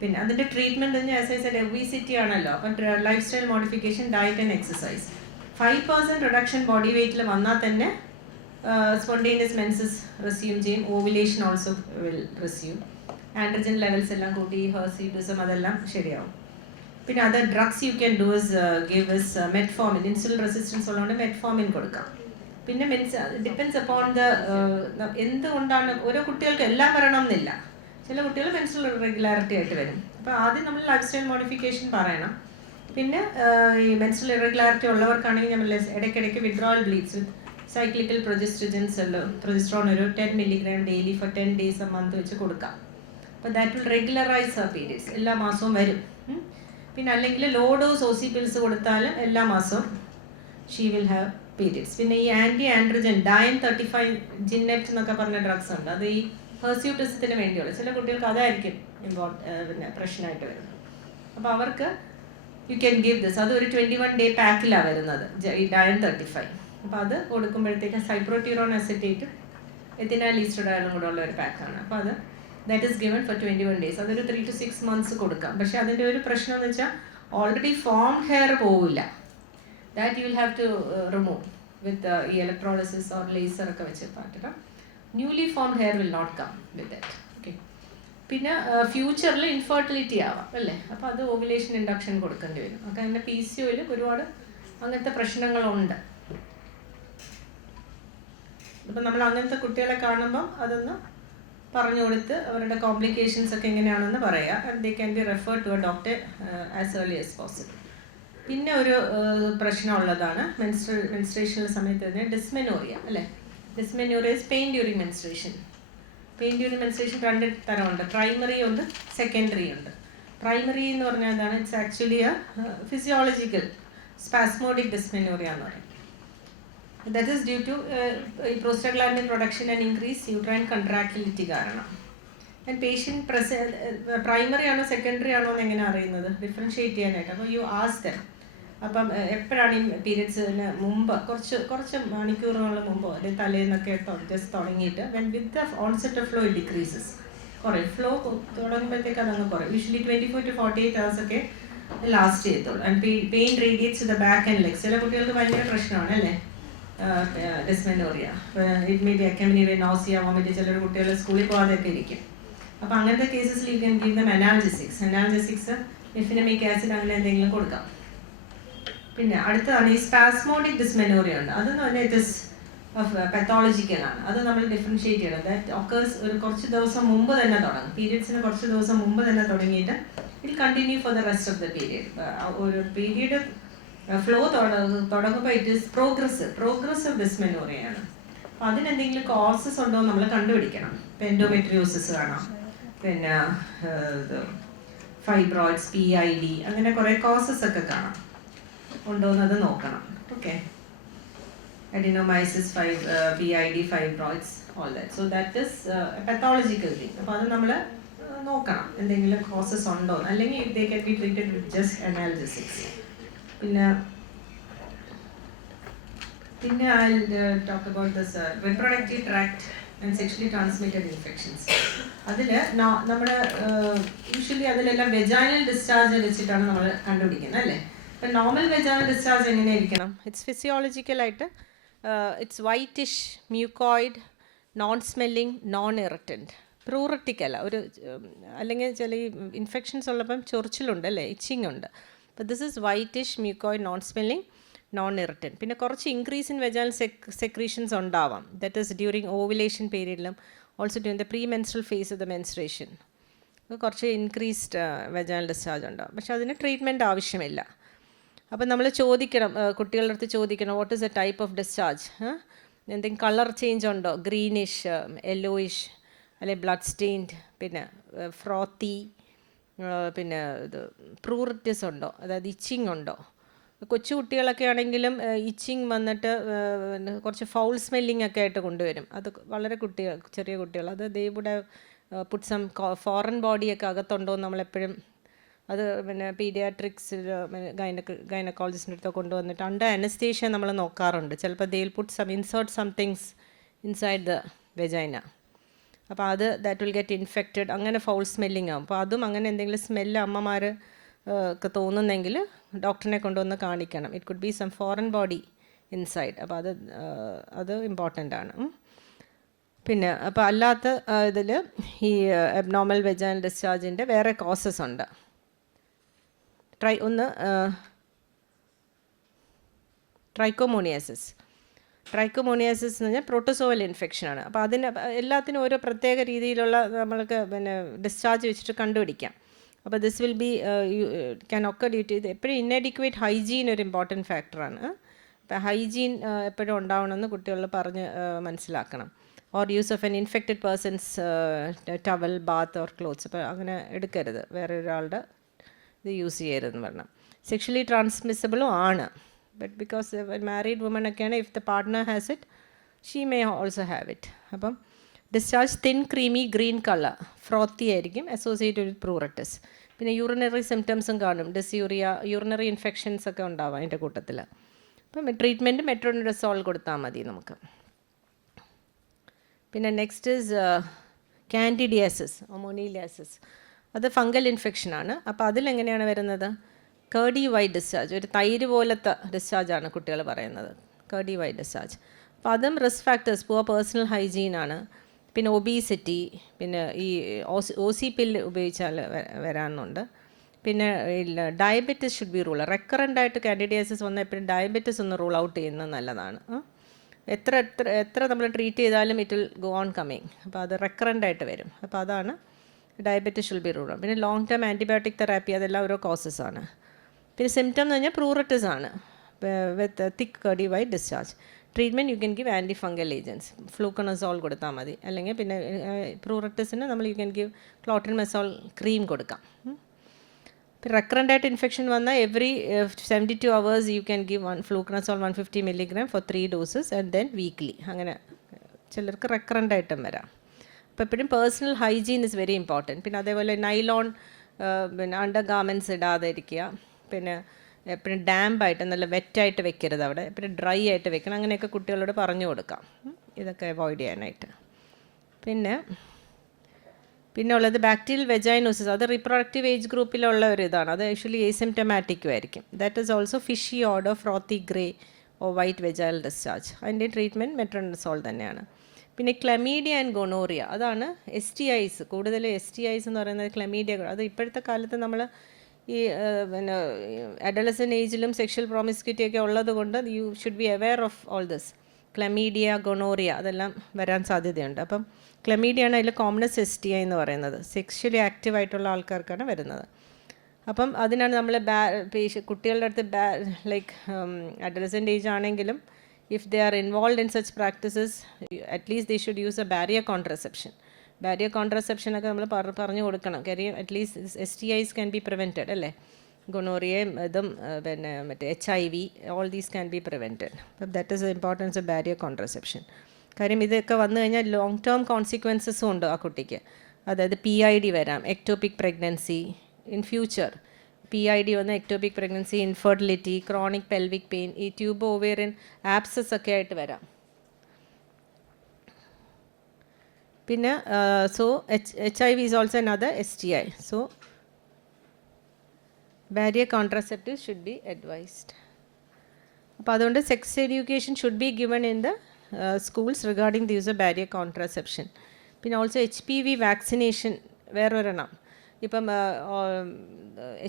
പിന്നെ അതിൻ്റെ treatment as I said obesity ആണല്ലോ. അപ്പം lifestyle modification, diet and exercise. 5% reduction body വെയ്റ്റിൽ വന്നാൽ തന്നെ സ്പോണ്ടേനിയസ് മെൻസസ് റിസ്യൂം ചെയ്യും. Ovulation also will resume. Androgen levels എല്ലാം കൂട്ടി, ഹെർസിറ്റിസം അതെല്ലാം ശരിയാവും. പിന്നെ അത് drugs you can do is give is metformin. Insulin resistance ഉള്ളതുകൊണ്ട് മെറ്റ്ഫോമിൻ കൊടുക്കാം. പിന്നെ ഡിപ്പെൻസ് അപ്പോൺ ദ എന്തുകൊണ്ടാണ് ഓരോ കുട്ടികൾക്ക് എല്ലാം വരണം എന്നില്ല. ചില കുട്ടികൾ മെൻസ്ട്രൽ ഇറഗുലാരിറ്റി ആയിട്ട് വരും. അപ്പോൾ ആദ്യം നമ്മൾ ലൈഫ് സ്റ്റൈൽ മോഡിഫിക്കേഷൻ പറയണം. പിന്നെ ഈ മെൻസ്ട്രൽ ഇറഗുലാരിറ്റി ഉള്ളവർക്കാണെങ്കിൽ നമ്മൾ ഇടയ്ക്കിടയ്ക്ക് withdrawal bleeds with cyclical progesterone ഒരു 10 mg daily for 10 days a month വെച്ച് കൊടുക്കാം. അപ്പോൾ that will regularise her periods. എല്ലാ മാസവും വരും. പിന്നെ അല്ലെങ്കിൽ ലോ ഡോസ് OC പിൽസ് കൊടുത്താലും എല്ലാ മാസവും ഷീ വിൽ ഹാവ് പീരീഡ്സ്. പിന്നെ ഈ ആൻറ്റി ആൻഡ്രജൻ ഡയൻ 35 ജിന്നെറ്റ് എന്നൊക്കെ പറഞ്ഞ ഡ്രഗ്സ് ഉണ്ട്. അത് ഈ ഹെർസ്യൂട്ടിസത്തിന് വേണ്ടിയുള്ള ചില കുട്ടികൾക്ക് അതായിരിക്കും പിന്നെ പ്രശ്നമായിട്ട് വരുന്നത്. അപ്പോൾ അവർക്ക് യു ക്യാൻ ഗിവ് ദിസ്. അത് ഒരു 21 day പാക്കിലാണ് വരുന്നത്, ഈ ഡയൻ 35. അപ്പോൾ അത് കൊടുക്കുമ്പോഴത്തേക്കും സൈപ്രോട്യൂറോൺ അസറ്റേറ്റും എത്തിനാൽ ഈസ്ട്രഡയലും കൂടെ ഉള്ള ഒരു പാക്കാണ്. അപ്പോൾ അത് that is given for 21 days. അതൊരു 3 to 6 months കൊടുക്കാം. പക്ഷേ അതിൻ്റെ ഒരു പ്രശ്നം എന്ന് വെച്ചാൽ ഓൾറെഡി ഫോംഡ് ഹെയർ പോവില്ല. That you will have to remove with ഈ ഇലക്ട്രോളിസിസ് ഓർ ലേസർ ഒക്കെ വെച്ച് പാറ്റണം. Newly formed hair will not come with that. Okay. പിന്നെ ഫ്യൂച്ചറിൽ ഇൻഫെർട്ടിലിറ്റി ആവാം അല്ലേ. അപ്പോൾ അത് ഓവുലേഷൻ ഇൻഡക്ഷൻ കൊടുക്കേണ്ടി വരും. അപ്പോൾ അങ്ങനെ PCOയിൽ ഒരുപാട് അങ്ങനത്തെ പ്രശ്നങ്ങളുണ്ട്. അപ്പം നമ്മൾ അങ്ങനത്തെ കുട്ടികളെ കാണുമ്പം അതൊന്ന് പറഞ്ഞു കൊടുത്ത് അവരുടെ കോംപ്ലിക്കേഷൻസ് ഒക്കെ എങ്ങനെയാണെന്ന് പറയുക. And they can be referred to a doctor as early as possible. പിന്നെ ഒരു പ്രശ്നമുള്ളതാണ് മെൻസ്ട്രേഷൻ്റെ സമയത്ത് തന്നെ ഡിസ്മെനോറിയ അല്ലേ. Dysmenorrhoea is pain during menstruation. Pain during menstruation 2 തരമുണ്ട്. പ്രൈമറി ഉണ്ട്, സെക്കൻഡറി ഉണ്ട്. പ്രൈമറി എന്ന് പറഞ്ഞാൽ എന്താണ്? It's actually a physiological spasmodic dysmenorrhoea എന്ന് പറയും. That is due to prostaglandin production and increased uterine contractility കാരണം. ആൻഡ് പേഷ്യൻറ്റ് പ്രൈമറി ആണോ സെക്കൻഡറി ആണോ എന്ന് എങ്ങനെ അറിയുന്നത്, ഡിഫറൻഷ്യേറ്റ് ചെയ്യാനായിട്ട്. അപ്പോൾ യു ആസ്ക് ദം. അപ്പം എപ്പോഴാണ് ഈ പീരിയഡ്സിന് മുമ്പ് കുറച്ച് മണിക്കൂറുകൾ മുമ്പോ അല്ലെങ്കിൽ തലേന്നൊക്കെ ജസ്റ്റ് തുടങ്ങിയിട്ട് with the onset of flow it decreases, കുറയും. ഫ്ലോ തുടങ്ങുമ്പോഴത്തേക്ക് അതങ്ങ് കുറയും. യൂഷ്വലി 24 to 48 hours ഒക്കെ ലാസ്റ്റ് ചെയ്യത്തുള്ളൂ. And pain radiates the back and legs. ചില കുട്ടികൾക്ക് ഭയങ്കര പ്രശ്നമാണ് അല്ലേ dysmenorrhoea. It may be accompanied by nausea, vomit. ചിലർ കുട്ടികൾ സ്കൂളിൽ പോകാതെയൊക്കെ ഇരിക്കും. അപ്പോൾ അങ്ങനത്തെ കേസസിൽ you can give them analgesics, mefenamic acid അങ്ങനെ എന്തെങ്കിലും കൊടുക്കാം. പിന്നെ അടുത്തതാണ് ഈ സ്പാസ്മോഡിക് ഡിസ്മെനോറിയ ഉണ്ട്. അതെന്ന് പറഞ്ഞാൽ ഇറ്റ് ഇസ് പെത്തോളജിക്കലാണ്. അത് നമ്മൾ ഡിഫറൻഷ്യേറ്റ് ചെയ്യണം. ദാറ്റ് ഒക്കേഴ്സ് ഒരു കുറച്ച് ദിവസം മുമ്പ് തന്നെ തുടങ്ങും. പീരിയഡ്സിന് കുറച്ച് ദിവസം മുമ്പ് തന്നെ തുടങ്ങിയിട്ട് it continue for the rest of the period. ഒരു പീരിയഡ് ഫ്ലോ തുടങ്ങുമ്പോൾ ഇറ്റ് ഇസ് പ്രോഗ്രസീവ് ഡിസ്മെനോറിയാണ്. അപ്പം അതിനെന്തെങ്കിലും കോസസ് ഉണ്ടോ നമ്മൾ കണ്ടുപിടിക്കണം. ഇപ്പം എൻഡോമെട്രിയോസിസ് കാണാം, പിന്നെ ഫൈബ്രോയിഡ്സ്, PID, അങ്ങനെ കുറേ കോസസ് ഒക്കെ കാണാം. ഉണ്ടോയെന്നത് നോക്കണം. Okay, adenomyosis, PID, fibroids, all that. So that is a pathological thing. അപ്പോൾ അത് നമ്മൾ നോക്കണം എന്തെങ്കിലും കോസസ് ഉണ്ടോ, അല്ലെങ്കിൽ they can be treated with just analgesics. പിന്നെ I'll talk about this reproductive tract and sexually transmitted infections. അതിൽ നമ്മൾ യൂഷ്വലി അതിലെല്ലാം വെജൈനൽ ഡിസ്ചാർജ് വെച്ചിട്ടാണ് നമ്മൾ കണ്ടുപിടിക്കുന്നത് അല്ലേ. ഇപ്പം നോർമൽ വെജൈനൽ ഡിസ്ചാർജ് എങ്ങനെയായിരിക്കണം? ഇറ്റ്സ് ഫിസിയോളജിക്കലായിട്ട് it's whitish, mucoid, non smelling, non irritant. Pruritic അല്ല. ഒരു അല്ലെങ്കിൽ ചില ഈ ഇൻഫെക്ഷൻസ് ഉള്ളപ്പം ചൊറിച്ചിലുണ്ട് അല്ലേ, ഇച്ചിങ് ഉണ്ട്. അപ്പോൾ this is whitish, mucoid, non smelling, non irritant. പിന്നെ കുറച്ച് ഇൻക്രീസ് ഇൻ വെജൈനൽ സെക്രീഷൻസ് ഉണ്ടാവാം. ദറ്റ് ഈസ് ഡ്യൂറിങ് ഓവുലേഷൻ പീരീഡിലും also during the premenstrual phase of the menstruation കുറച്ച് ഇൻക്രീസ്ഡ് വെജൈനൽ ഡിസ്ചാർജ് ഉണ്ടാവും. പക്ഷെ അതിന് ട്രീറ്റ്മെൻറ്റ് ആവശ്യമില്ല. അപ്പം നമ്മൾ ചോദിക്കണം, കുട്ടികളുടെ അടുത്ത് ചോദിക്കണം, what is A type of discharge, എന്തെങ്കിലും കളർ ചേഞ്ച് ഉണ്ടോ, ഗ്രീനിഷ്, യെല്ലോയിഷ്, അല്ലെങ്കിൽ ബ്ലഡ് സ്റ്റെയിൻഡ്, പിന്നെ ഫ്രോത്തി, പിന്നെ ഇത് പ്രൂറിറ്റിസ് ഉണ്ടോ, അതായത് ഇച്ചിങ് ഉണ്ടോ. കൊച്ചു കുട്ടികളൊക്കെ ആണെങ്കിലും ഇച്ചിങ് വന്നിട്ട് കുറച്ച് ഫൗൾ സ്മെല്ലിംഗ് ഒക്കെ ആയിട്ട് കൊണ്ടുവരും. അത് വളരെ ചെറിയ കുട്ടികൾ അത് they would have put some foreign ബോഡിയൊക്കെ അകത്തുണ്ടോ എന്ന് നമ്മളെപ്പോഴും അത് പിന്നെ പീഡിയാട്രിക്സിൽ ഗൈനക്കോളജിസ്റ്റിൻ്റെ അടുത്ത് കൊണ്ടുവന്നിട്ട് അണ്ടർ അനസ്തേഷ്യ നമ്മൾ നോക്കാറുണ്ട്. ചിലപ്പോൾ they will put insert some things inside the vagina. അപ്പോൾ അത് ദാറ്റ് വിൽ ഗെറ്റ് ഇൻഫെക്റ്റഡ്. അങ്ങനെ ഫൗൾ സ്മെല്ലിംഗ് ആകും. അപ്പോൾ അതും അങ്ങനെ എന്തെങ്കിലും സ്മെല്ല് അമ്മമാർ ഒക്കെ തോന്നുന്നെങ്കിൽ ഡോക്ടറിനെ കൊണ്ടുവന്ന് കാണിക്കണം. It could be some foreign body inside. അപ്പോൾ അത് ഇമ്പോർട്ടൻ്റ് ആണ്. പിന്നെ അപ്പോൾ അല്ലാത്ത ഇതിൽ ഈ അബ്നോർമൽ വെജൈനൽ ഡിസ്ചാർജിൻ്റെ വേറെ കോസസ് ഉണ്ട്. ട്രൈക്കോമോണിയാസിസ് എന്ന് പറഞ്ഞാൽ പ്രോട്ടോസോവൽ ഇൻഫെക്ഷനാണ്. അപ്പോൾ അതിന് എല്ലാത്തിനും ഓരോ പ്രത്യേക രീതിയിലുള്ള നമ്മൾക്ക് പിന്നെ ഡിസ്ചാർജ് വെച്ചിട്ട് കണ്ടുപിടിക്കാം. അപ്പോൾ ദിസ് വിൽ ബി ക്യാൻ ഒക്കെ ഡ്യൂ ടു ഇത് എപ്പോഴും ഇൻഅഡിക്വേറ്റ് ഹൈജീൻ ഒരു ഇമ്പോർട്ടൻറ്റ് ഫാക്ടറാണ്. അപ്പോൾ ഹൈജീൻ എപ്പോഴും ഉണ്ടാവണമെന്ന് കുട്ടികൾ പറഞ്ഞ് മനസ്സിലാക്കണം. Or use of an infected person's towel, bath or clothes. അപ്പോൾ അങ്ങനെ എടുക്കരുത്, വേറെ ഒരാളുടെ ഇത് യൂസ് ചെയ്യരുതെന്ന് പറഞ്ഞാൽ. സെക്ഷലി ട്രാൻസ്മിസിബിളും ആണ്. ബട്ട് ബിക്കോസ് മാരീഡ് വുമൺ ഒക്കെയാണ്, if the partner has it she may also have it. അപ്പം discharge thin creamy green colour, frothy ആയിരിക്കും, അസോസിയേറ്റഡ് വിത്ത് പ്രൂററ്റിസ്. പിന്നെ യൂറിനറി സിംറ്റംസും കാണും, ഡിസ്യൂറിയ, യൂറിനറി ഇൻഫെക്ഷൻസ് ഒക്കെ ഉണ്ടാവാം അതിൻ്റെ കൂട്ടത്തിൽ. അപ്പം ട്രീറ്റ്മെൻറ്റ് മെട്രോണിഡസോൾ കൊടുത്താൽ മതി നമുക്ക്. പിന്നെ നെക്സ്റ്റ് ഈസ് കാൻഡിഡിയാസിസ്, ഒമോണീലിയാസിസ്. അത് ഫംഗൽ ഇൻഫെക്ഷനാണ്. അപ്പോൾ അതിലെങ്ങനെയാണ് വരുന്നത്? കേർഡി വൈറ്റ് ഡിസ്ചാർജ്, ഒരു തൈര് പോലത്തെ ഡിസ്ചാർജാണ് കുട്ടികൾ പറയുന്നത്, കേർഡി വൈറ്റ് ഡിസ്ചാർജ്. അപ്പോൾ അതും റിസ്ക് ഫാക്ടേഴ്സ്, പുവർ പേഴ്സണൽ ഹൈജീനാണ്. പിന്നെ ഒബീസിറ്റി, പിന്നെ ഈ OC പില്ല് ഉപയോഗിച്ചാൽ വരാനുണ്ട്. പിന്നെ ഡയബറ്റിസ് ഷുഡ് ബി റൂൾ. റെക്കറൻ്റായിട്ട് കാൻഡിഡിയാസിസ് വന്നാൽ എപ്പോഴും ഡയബറ്റിസ് ഒന്ന് റൂൾ ഔട്ട് ചെയ്യുന്നത് നല്ലതാണ്. എത്ര നമ്മൾ ട്രീറ്റ് ചെയ്താലും it will go on coming. അപ്പോൾ അത് റെക്കറൻ്റായിട്ട് വരും. അപ്പോൾ അതാണ് ഡയബറ്റിസ് ഷുഡ് ബി റൂൾ. പിന്നെ ലോങ് ടേം ആൻറ്റിബയോട്ടിക് തെറാപ്പി, അതെല്ലാം ഓരോ കോസസ് ആണ്. പിന്നെ സിംറ്റം എന്ന് പറഞ്ഞാൽ പ്രൂററ്റിസ് ആണ്, with thick curdy white discharge. Treatment you can give anti fungal agents, fluconazole കൊടുത്താൽ മതി. അല്ലെങ്കിൽ പിന്നെ പ്രൂററ്റിസിന് നമ്മൾ you can give clotrimazole cream കൊടുക്കാം. പിന്നെ റെക്കറൻ്റായിട്ട് ഇൻഫെക്ഷൻ വന്നാൽ every 72 hours you can give fluconazole 150 mg for 3 doses and then weekly. അങ്ങനെ ചിലർക്ക് റെക്കറൻ്റായിട്ടും വരാം. അപ്പോൾ എപ്പോഴും personal hygiene is very important. പിന്നെ അതേപോലെ നൈലോൺ പിന്നെ അണ്ടർ ഗാർമെൻറ്റ്സ് ഇടാതെ ഇരിക്കുക. പിന്നെ എപ്പോഴും ഡാമ്പായിട്ട് നല്ല വെറ്റായിട്ട് വെക്കരുത്, അവിടെ എപ്പോഴും ഡ്രൈ ആയിട്ട് വെക്കണം. അങ്ങനെയൊക്കെ കുട്ടികളോട് പറഞ്ഞു കൊടുക്കാം, ഇതൊക്കെ അവോയ്ഡ് ചെയ്യാനായിട്ട്. പിന്നെ ഉള്ളത് ബാക്ടീരിയൽ വെജൈനോസിസ്. അത് റീപ്രൊഡക്റ്റീവ് ഏജ് ഗ്രൂപ്പിലുള്ള ഒരു ഇതാണ്. അത് ആക്ച്വലി ഏസിംപ്റ്റമാറ്റിക്കും ആയിരിക്കും. That is also fishy odour, frothy grey or white vaginal discharge. അതിൻ്റെ ട്രീറ്റ്മെൻറ്റ് മെട്രോണിസോൾ തന്നെയാണ്. പിന്നെ ക്ലമീഡിയ ആൻഡ് ഗൊണോറിയ, അതാണ് STIs. കൂടുതൽ STIs എന്ന് പറയുന്നത് ക്ലമീഡിയ. അത് ഇപ്പോഴത്തെ കാലത്ത് നമ്മൾ ഈ പിന്നെ അഡോളസെൻ്റ് ഏജിലും സെക്ഷൽ പ്രോമിസ്ക്യൂറ്റി ഒക്കെ ഉള്ളത് കൊണ്ട് you should be aware of all this. Chlamydia, gonorrhoea അതെല്ലാം വരാൻ സാധ്യതയുണ്ട്. അപ്പം ക്ലമീഡിയാണ് അതിൽ കോമണസ് STI എന്ന് പറയുന്നത്. സെക്ഷലി ആക്റ്റീവായിട്ടുള്ള ആൾക്കാർക്കാണ് വരുന്നത്. അപ്പം അതിനാണ് നമ്മൾ കുട്ടികളുടെ അടുത്ത് ലൈക്ക് അഡോളസെൻ്റ് ഏജ് ആണെങ്കിലും if they are involved in such practices, at least they should use a barrier contraception. Barrier contraception ഒക്കെ നമ്മൾ പറഞ്ഞു കൊടുക്കണം. കാര്യം at least STIs can be prevented അല്ലേ. ഗൊണോറിയയും ഇതും പിന്നെ മറ്റേ HIV, all these can be prevented. But that is the importance of barrier contraception. കാര്യം ഇതൊക്കെ വന്നു കഴിഞ്ഞാൽ ലോങ് ടേം കോൺസിക്വൻസസും ഉണ്ട് ആ കുട്ടിക്ക്. അതായത് PID വരാം, ectopic pregnancy in future. PID വന്ന് ectopic pregnancy, infertility, chronic pelvic pain, ഈ ട്യൂബ് ഓവേറിയൻ ആപ്സസ് ഒക്കെ ആയിട്ട് വരാം. പിന്നെ HIV is also another STI. So barrier contraceptives should be advised. അപ്പോൾ അതുകൊണ്ട് sex education should be given in the schools regarding the use of barrier contraception. പിന്നെ ഓൾസോ HPV വാക്സിനേഷൻ വേറൊരെണ്ണം. ഇപ്പം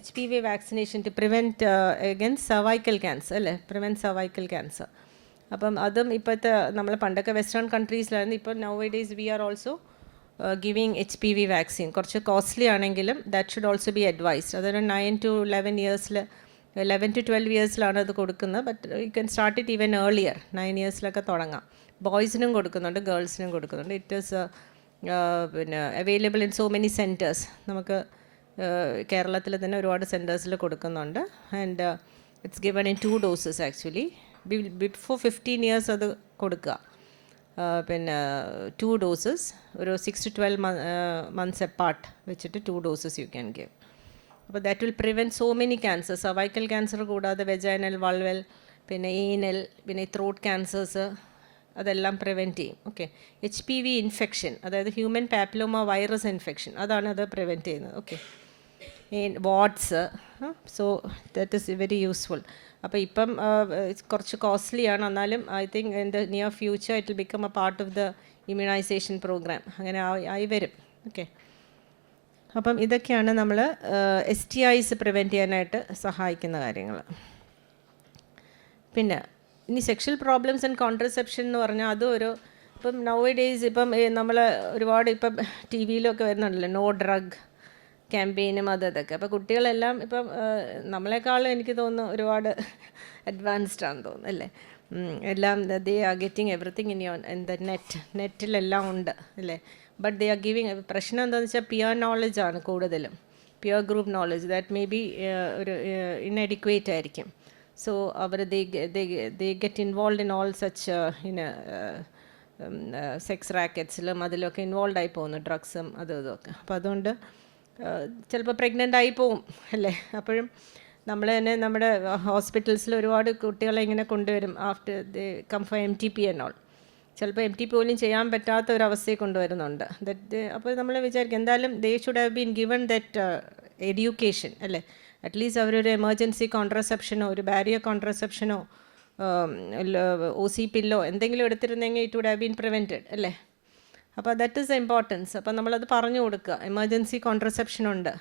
HPV vaccination to prevent against cervical cancer അല്ലേ, പ്രിവെൻറ്റ് സർവൈക്കൽ ക്യാൻസർ. അപ്പം അതും ഇപ്പോഴത്തെ നമ്മൾ പണ്ടൊക്കെ വെസ്റ്റേൺ കൺട്രീസിലായിരുന്നു. ഇപ്പോൾ nowadays we are also giving HPV vaccine. കുറച്ച് കോസ്റ്റ്ലി ആണെങ്കിലും that should also be advised. അതൊരു 9 to 11 to 12 ഇയേഴ്സിലാണ് അത് കൊടുക്കുന്നത്. But you can start it even earlier, 9 ഇയേഴ്സിലൊക്കെ തുടങ്ങാം. ബോയ്സിനും കൊടുക്കുന്നുണ്ട്, ഗേൾസിനും കൊടുക്കുന്നുണ്ട്. ഇറ്റ് ഈസ് പിന്നെ available in so many centres. നമുക്ക് കേരളത്തിൽ തന്നെ ഒരുപാട് സെൻറ്റേഴ്സിൽ കൊടുക്കുന്നുണ്ട്. And it's given in 2 doses actually. Before 15 years അത് കൊടുക്കുക. പിന്നെ 2 doses, ഒരു 6 to 12 months apart വെച്ചിട്ട് 2 doses യു ക്യാൻ ഗിവ്. അപ്പോൾ that will prevent so many cancer. Cervical cancer കൂടാതെ വെജൈനൽ, വൾവൽ, പിന്നെ ഏനൽ, പിന്നെ ത്രോട്ട് ക്യാൻസേഴ്സ് അതെല്ലാം പ്രിവെൻറ്റ് ചെയ്യും. ഓക്കെ. HPV ഇൻഫെക്ഷൻ, അതായത് ഹ്യൂമൻ പാപ്പിലോമ വൈറസ് ഇൻഫെക്ഷൻ, അതാണ് അത് പ്രിവെൻറ്റ് ചെയ്യുന്നത്. Okay. What's. So that is very useful. അപ്പോൾ ഇപ്പം കുറച്ച് കോസ്റ്റ്ലിയാണ്, എന്നാലും I think in the near future it will become a part of the immunisation programme. അങ്ങനെ ആയി വരും. ഓക്കെ. അപ്പം ഇതൊക്കെയാണ് നമ്മൾ STIs പ്രിവെൻറ്റ് ചെയ്യാനായിട്ട് സഹായിക്കുന്ന കാര്യങ്ങൾ. പിന്നെ ഇനി സെക്ഷൽ പ്രോബ്ലംസ് ആൻഡ് കോൺട്രസെപ്ഷൻ എന്ന് പറഞ്ഞാൽ അതും ഒരു ഇപ്പം നൗ ഡേയ്സ് ഇപ്പം നമ്മൾ ഒരുപാട് ഇപ്പം TV-യിലൊക്കെ വരുന്നുണ്ടല്ലോ നോ ഡ്രഗ് ക്യാമ്പയിനും അതൊക്കെ. അപ്പോൾ കുട്ടികളെല്ലാം ഇപ്പം നമ്മളെക്കാളും എനിക്ക് തോന്നുന്നു ഒരുപാട് അഡ്വാൻസ്ഡ് ആണെന്ന് തോന്നുന്നു അല്ലേ. എല്ലാം they are getting everything in the നെറ്റിലെല്ലാം ഉണ്ട് അല്ലേ. But they are giving. പ്രശ്നം എന്താണെന്ന് വെച്ചാൽ പിയർ നോളജാണ് കൂടുതലും, peer group knowledge. That may be ഒരു ഇൻഎഡിക്വേറ്റ് ആയിരിക്കും. സോ അവർ they get involve in all such sex റാക്കറ്റ്സിലും അതിലൊക്കെ ഇൻവോൾവ് ആയി പോകുന്നു, ഡ്രഗ്സും ഇതൊക്കെ. അപ്പോൾ അതുകൊണ്ട് ചിലപ്പോൾ പ്രഗ്നൻ്റ് ആയി പോവും അല്ലേ. അപ്പോഴും നമ്മൾ തന്നെ നമ്മുടെ ഹോസ്പിറ്റൽസിൽ ഒരുപാട് കുട്ടികളെ ഇങ്ങനെ കൊണ്ടുവരും after they come for MTP and all. ചിലപ്പോൾ MT പോലും ചെയ്യാൻ പറ്റാത്ത ഒരവസ്ഥയെ കൊണ്ടുവരുന്നുണ്ട്. ദറ്റ് അപ്പോൾ നമ്മൾ വിചാരിക്കും എന്തായാലും they should have been given that education അല്ലേ. അറ്റ്ലീസ്റ്റ് അവരൊരു എമർജൻസി കോൺട്രസെപ്ഷനോ ഒരു ബാരിയർ കോൺട്രസെപ്ഷനോ OC പില്ലോ എന്തെങ്കിലും എടുത്തിരുന്നെങ്കിൽ it would have been prevented അല്ലേ. അപ്പോൾ ദാറ്റ് ഈസ് ദ ഇമ്പോർട്ടൻസ്. അപ്പോൾ നമ്മളത് പറഞ്ഞു കൊടുക്കുക. എമർജൻസി കോൺട്രസെപ്ഷൻ ഉണ്ട്.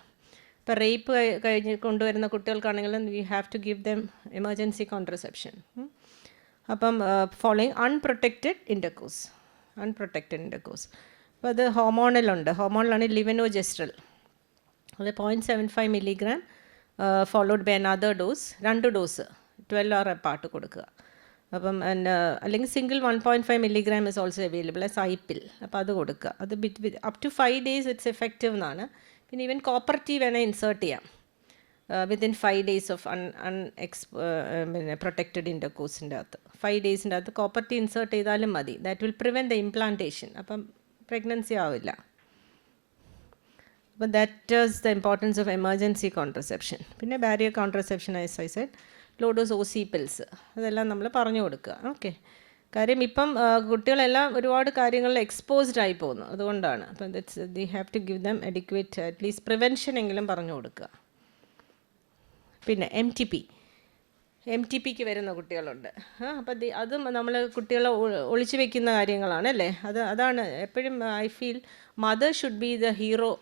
ഇപ്പോൾ റേപ്പ് കഴിഞ്ഞ് കൊണ്ടുവരുന്ന കുട്ടികൾക്കാണെങ്കിലും we have to give them emergency contraception. അപ്പം ഫോളോയിങ് അൺപ്രൊട്ടക്റ്റഡ് ഇൻ്റർകോഴ്സ്. അപ്പോൾ അത് ഹോർമോണലുണ്ട്. ഹോർമോണിലാണ് ലിവനോജെസ്ട്രൽ. അത് 0.75 mg followed by another dose, 2 dose 12 hour apart കൊടുക്കുക. അപ്പം അല്ലെങ്കിൽ single 1.5 mg is also available as i pill. അപ്പോൾ അത് കൊടുക്കുക. അത് up to 5 days it's effective എന്നാണ്. പിന്നെ ഈവൻ കോപ്പർ ടീ വേണേൽ ഇൻസേർട്ട് ചെയ്യാം വിത്തിൻ 5 days ഓഫ് പിന്നെ പ്രൊട്ടക്റ്റഡ് ഇൻ്റർകോഴ്സിൻ്റെ അകത്ത്. 5 days അകത്ത് കോപ്പർ ടീ ഇൻസേർട്ട് ചെയ്താലും മതി. That will prevent the implantation. അപ്പം പ്രഗ്നൻസി ആവില്ല. അപ്പോൾ that is the importance of emergency contraception. പിന്നെ barrier contraception as I said, low dose OC pills, അതെല്ലാം നമ്മൾ പറഞ്ഞു കൊടുക്കുക. ഓക്കെ, കാര്യം ഇപ്പം കുട്ടികളെല്ലാം ഒരുപാട് കാര്യങ്ങളിൽ എക്സ്പോസ്ഡ് ആയി പോകുന്നു, അതുകൊണ്ടാണ്. അപ്പം that's the have to give them adequate at least prevention എങ്കിലും പറഞ്ഞു കൊടുക്കുക. പിന്നെ MTPക്ക് വരുന്ന കുട്ടികളുണ്ട്. അപ്പം അതും നമ്മൾ കുട്ടികളെ ഒളിച്ചു വെക്കുന്ന കാര്യങ്ങളാണ് അല്ലേ. അതാണ് എപ്പോഴും I feel mother should be the hero,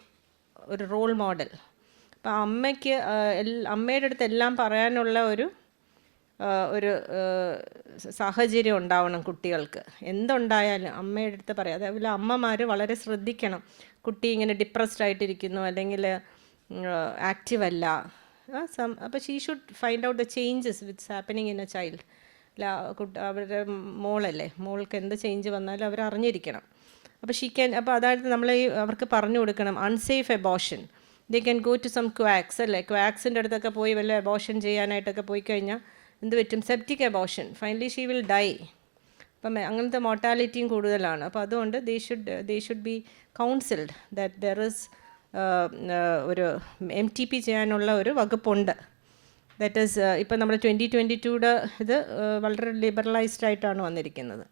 ഒരു റോൾ മോഡൽ. അപ്പം അമ്മയുടെ അടുത്ത് എല്ലാം പറയാനുള്ള ഒരു സാഹചര്യം ഉണ്ടാവണം കുട്ടികൾക്ക്. എന്തുണ്ടായാലും അമ്മയുടെ അടുത്ത് പറയാം. അതേപോലെ അമ്മമാർ വളരെ ശ്രദ്ധിക്കണം. കുട്ടി ഇങ്ങനെ ഡിപ്രസ്ഡ് ആയിട്ടിരിക്കുന്നു അല്ലെങ്കിൽ ആക്റ്റീവ് അല്ല, അപ്പോൾ she should find out the changes wits happening in A child. അവരുടെ മോൾക്ക് എന്ത് ചേഞ്ച് വന്നാലും അവർ അറിഞ്ഞിരിക്കണം. അപ്പോൾ അതായത് നമ്മൾ അവർക്ക് പറഞ്ഞു കൊടുക്കണം unsafe abortion. They can go to some quacks അല്ലേ, ക്വാക്സിൻ്റെ അടുത്തൊക്കെ പോയി വല്ല എബോഷൻ ചെയ്യാനായിട്ടൊക്കെ പോയി കഴിഞ്ഞാൽ എന്ത് പറ്റും, septic abortion, finally she will die. അപ്പം അങ്ങനത്തെ മോർട്ടാലിറ്റിയും കൂടുതലാണ്. അപ്പോൾ അതുകൊണ്ട് they should be counselled that there is ഒരു MTP ചെയ്യാനുള്ള ഒരു വകുപ്പുണ്ട്. ദാറ്റ് ഈസ് ഇപ്പം നമ്മൾ 2022 ഇത് വളരെ ലിബറലൈസ്ഡ് ആയിട്ടാണ് വന്നിരിക്കുന്നത്.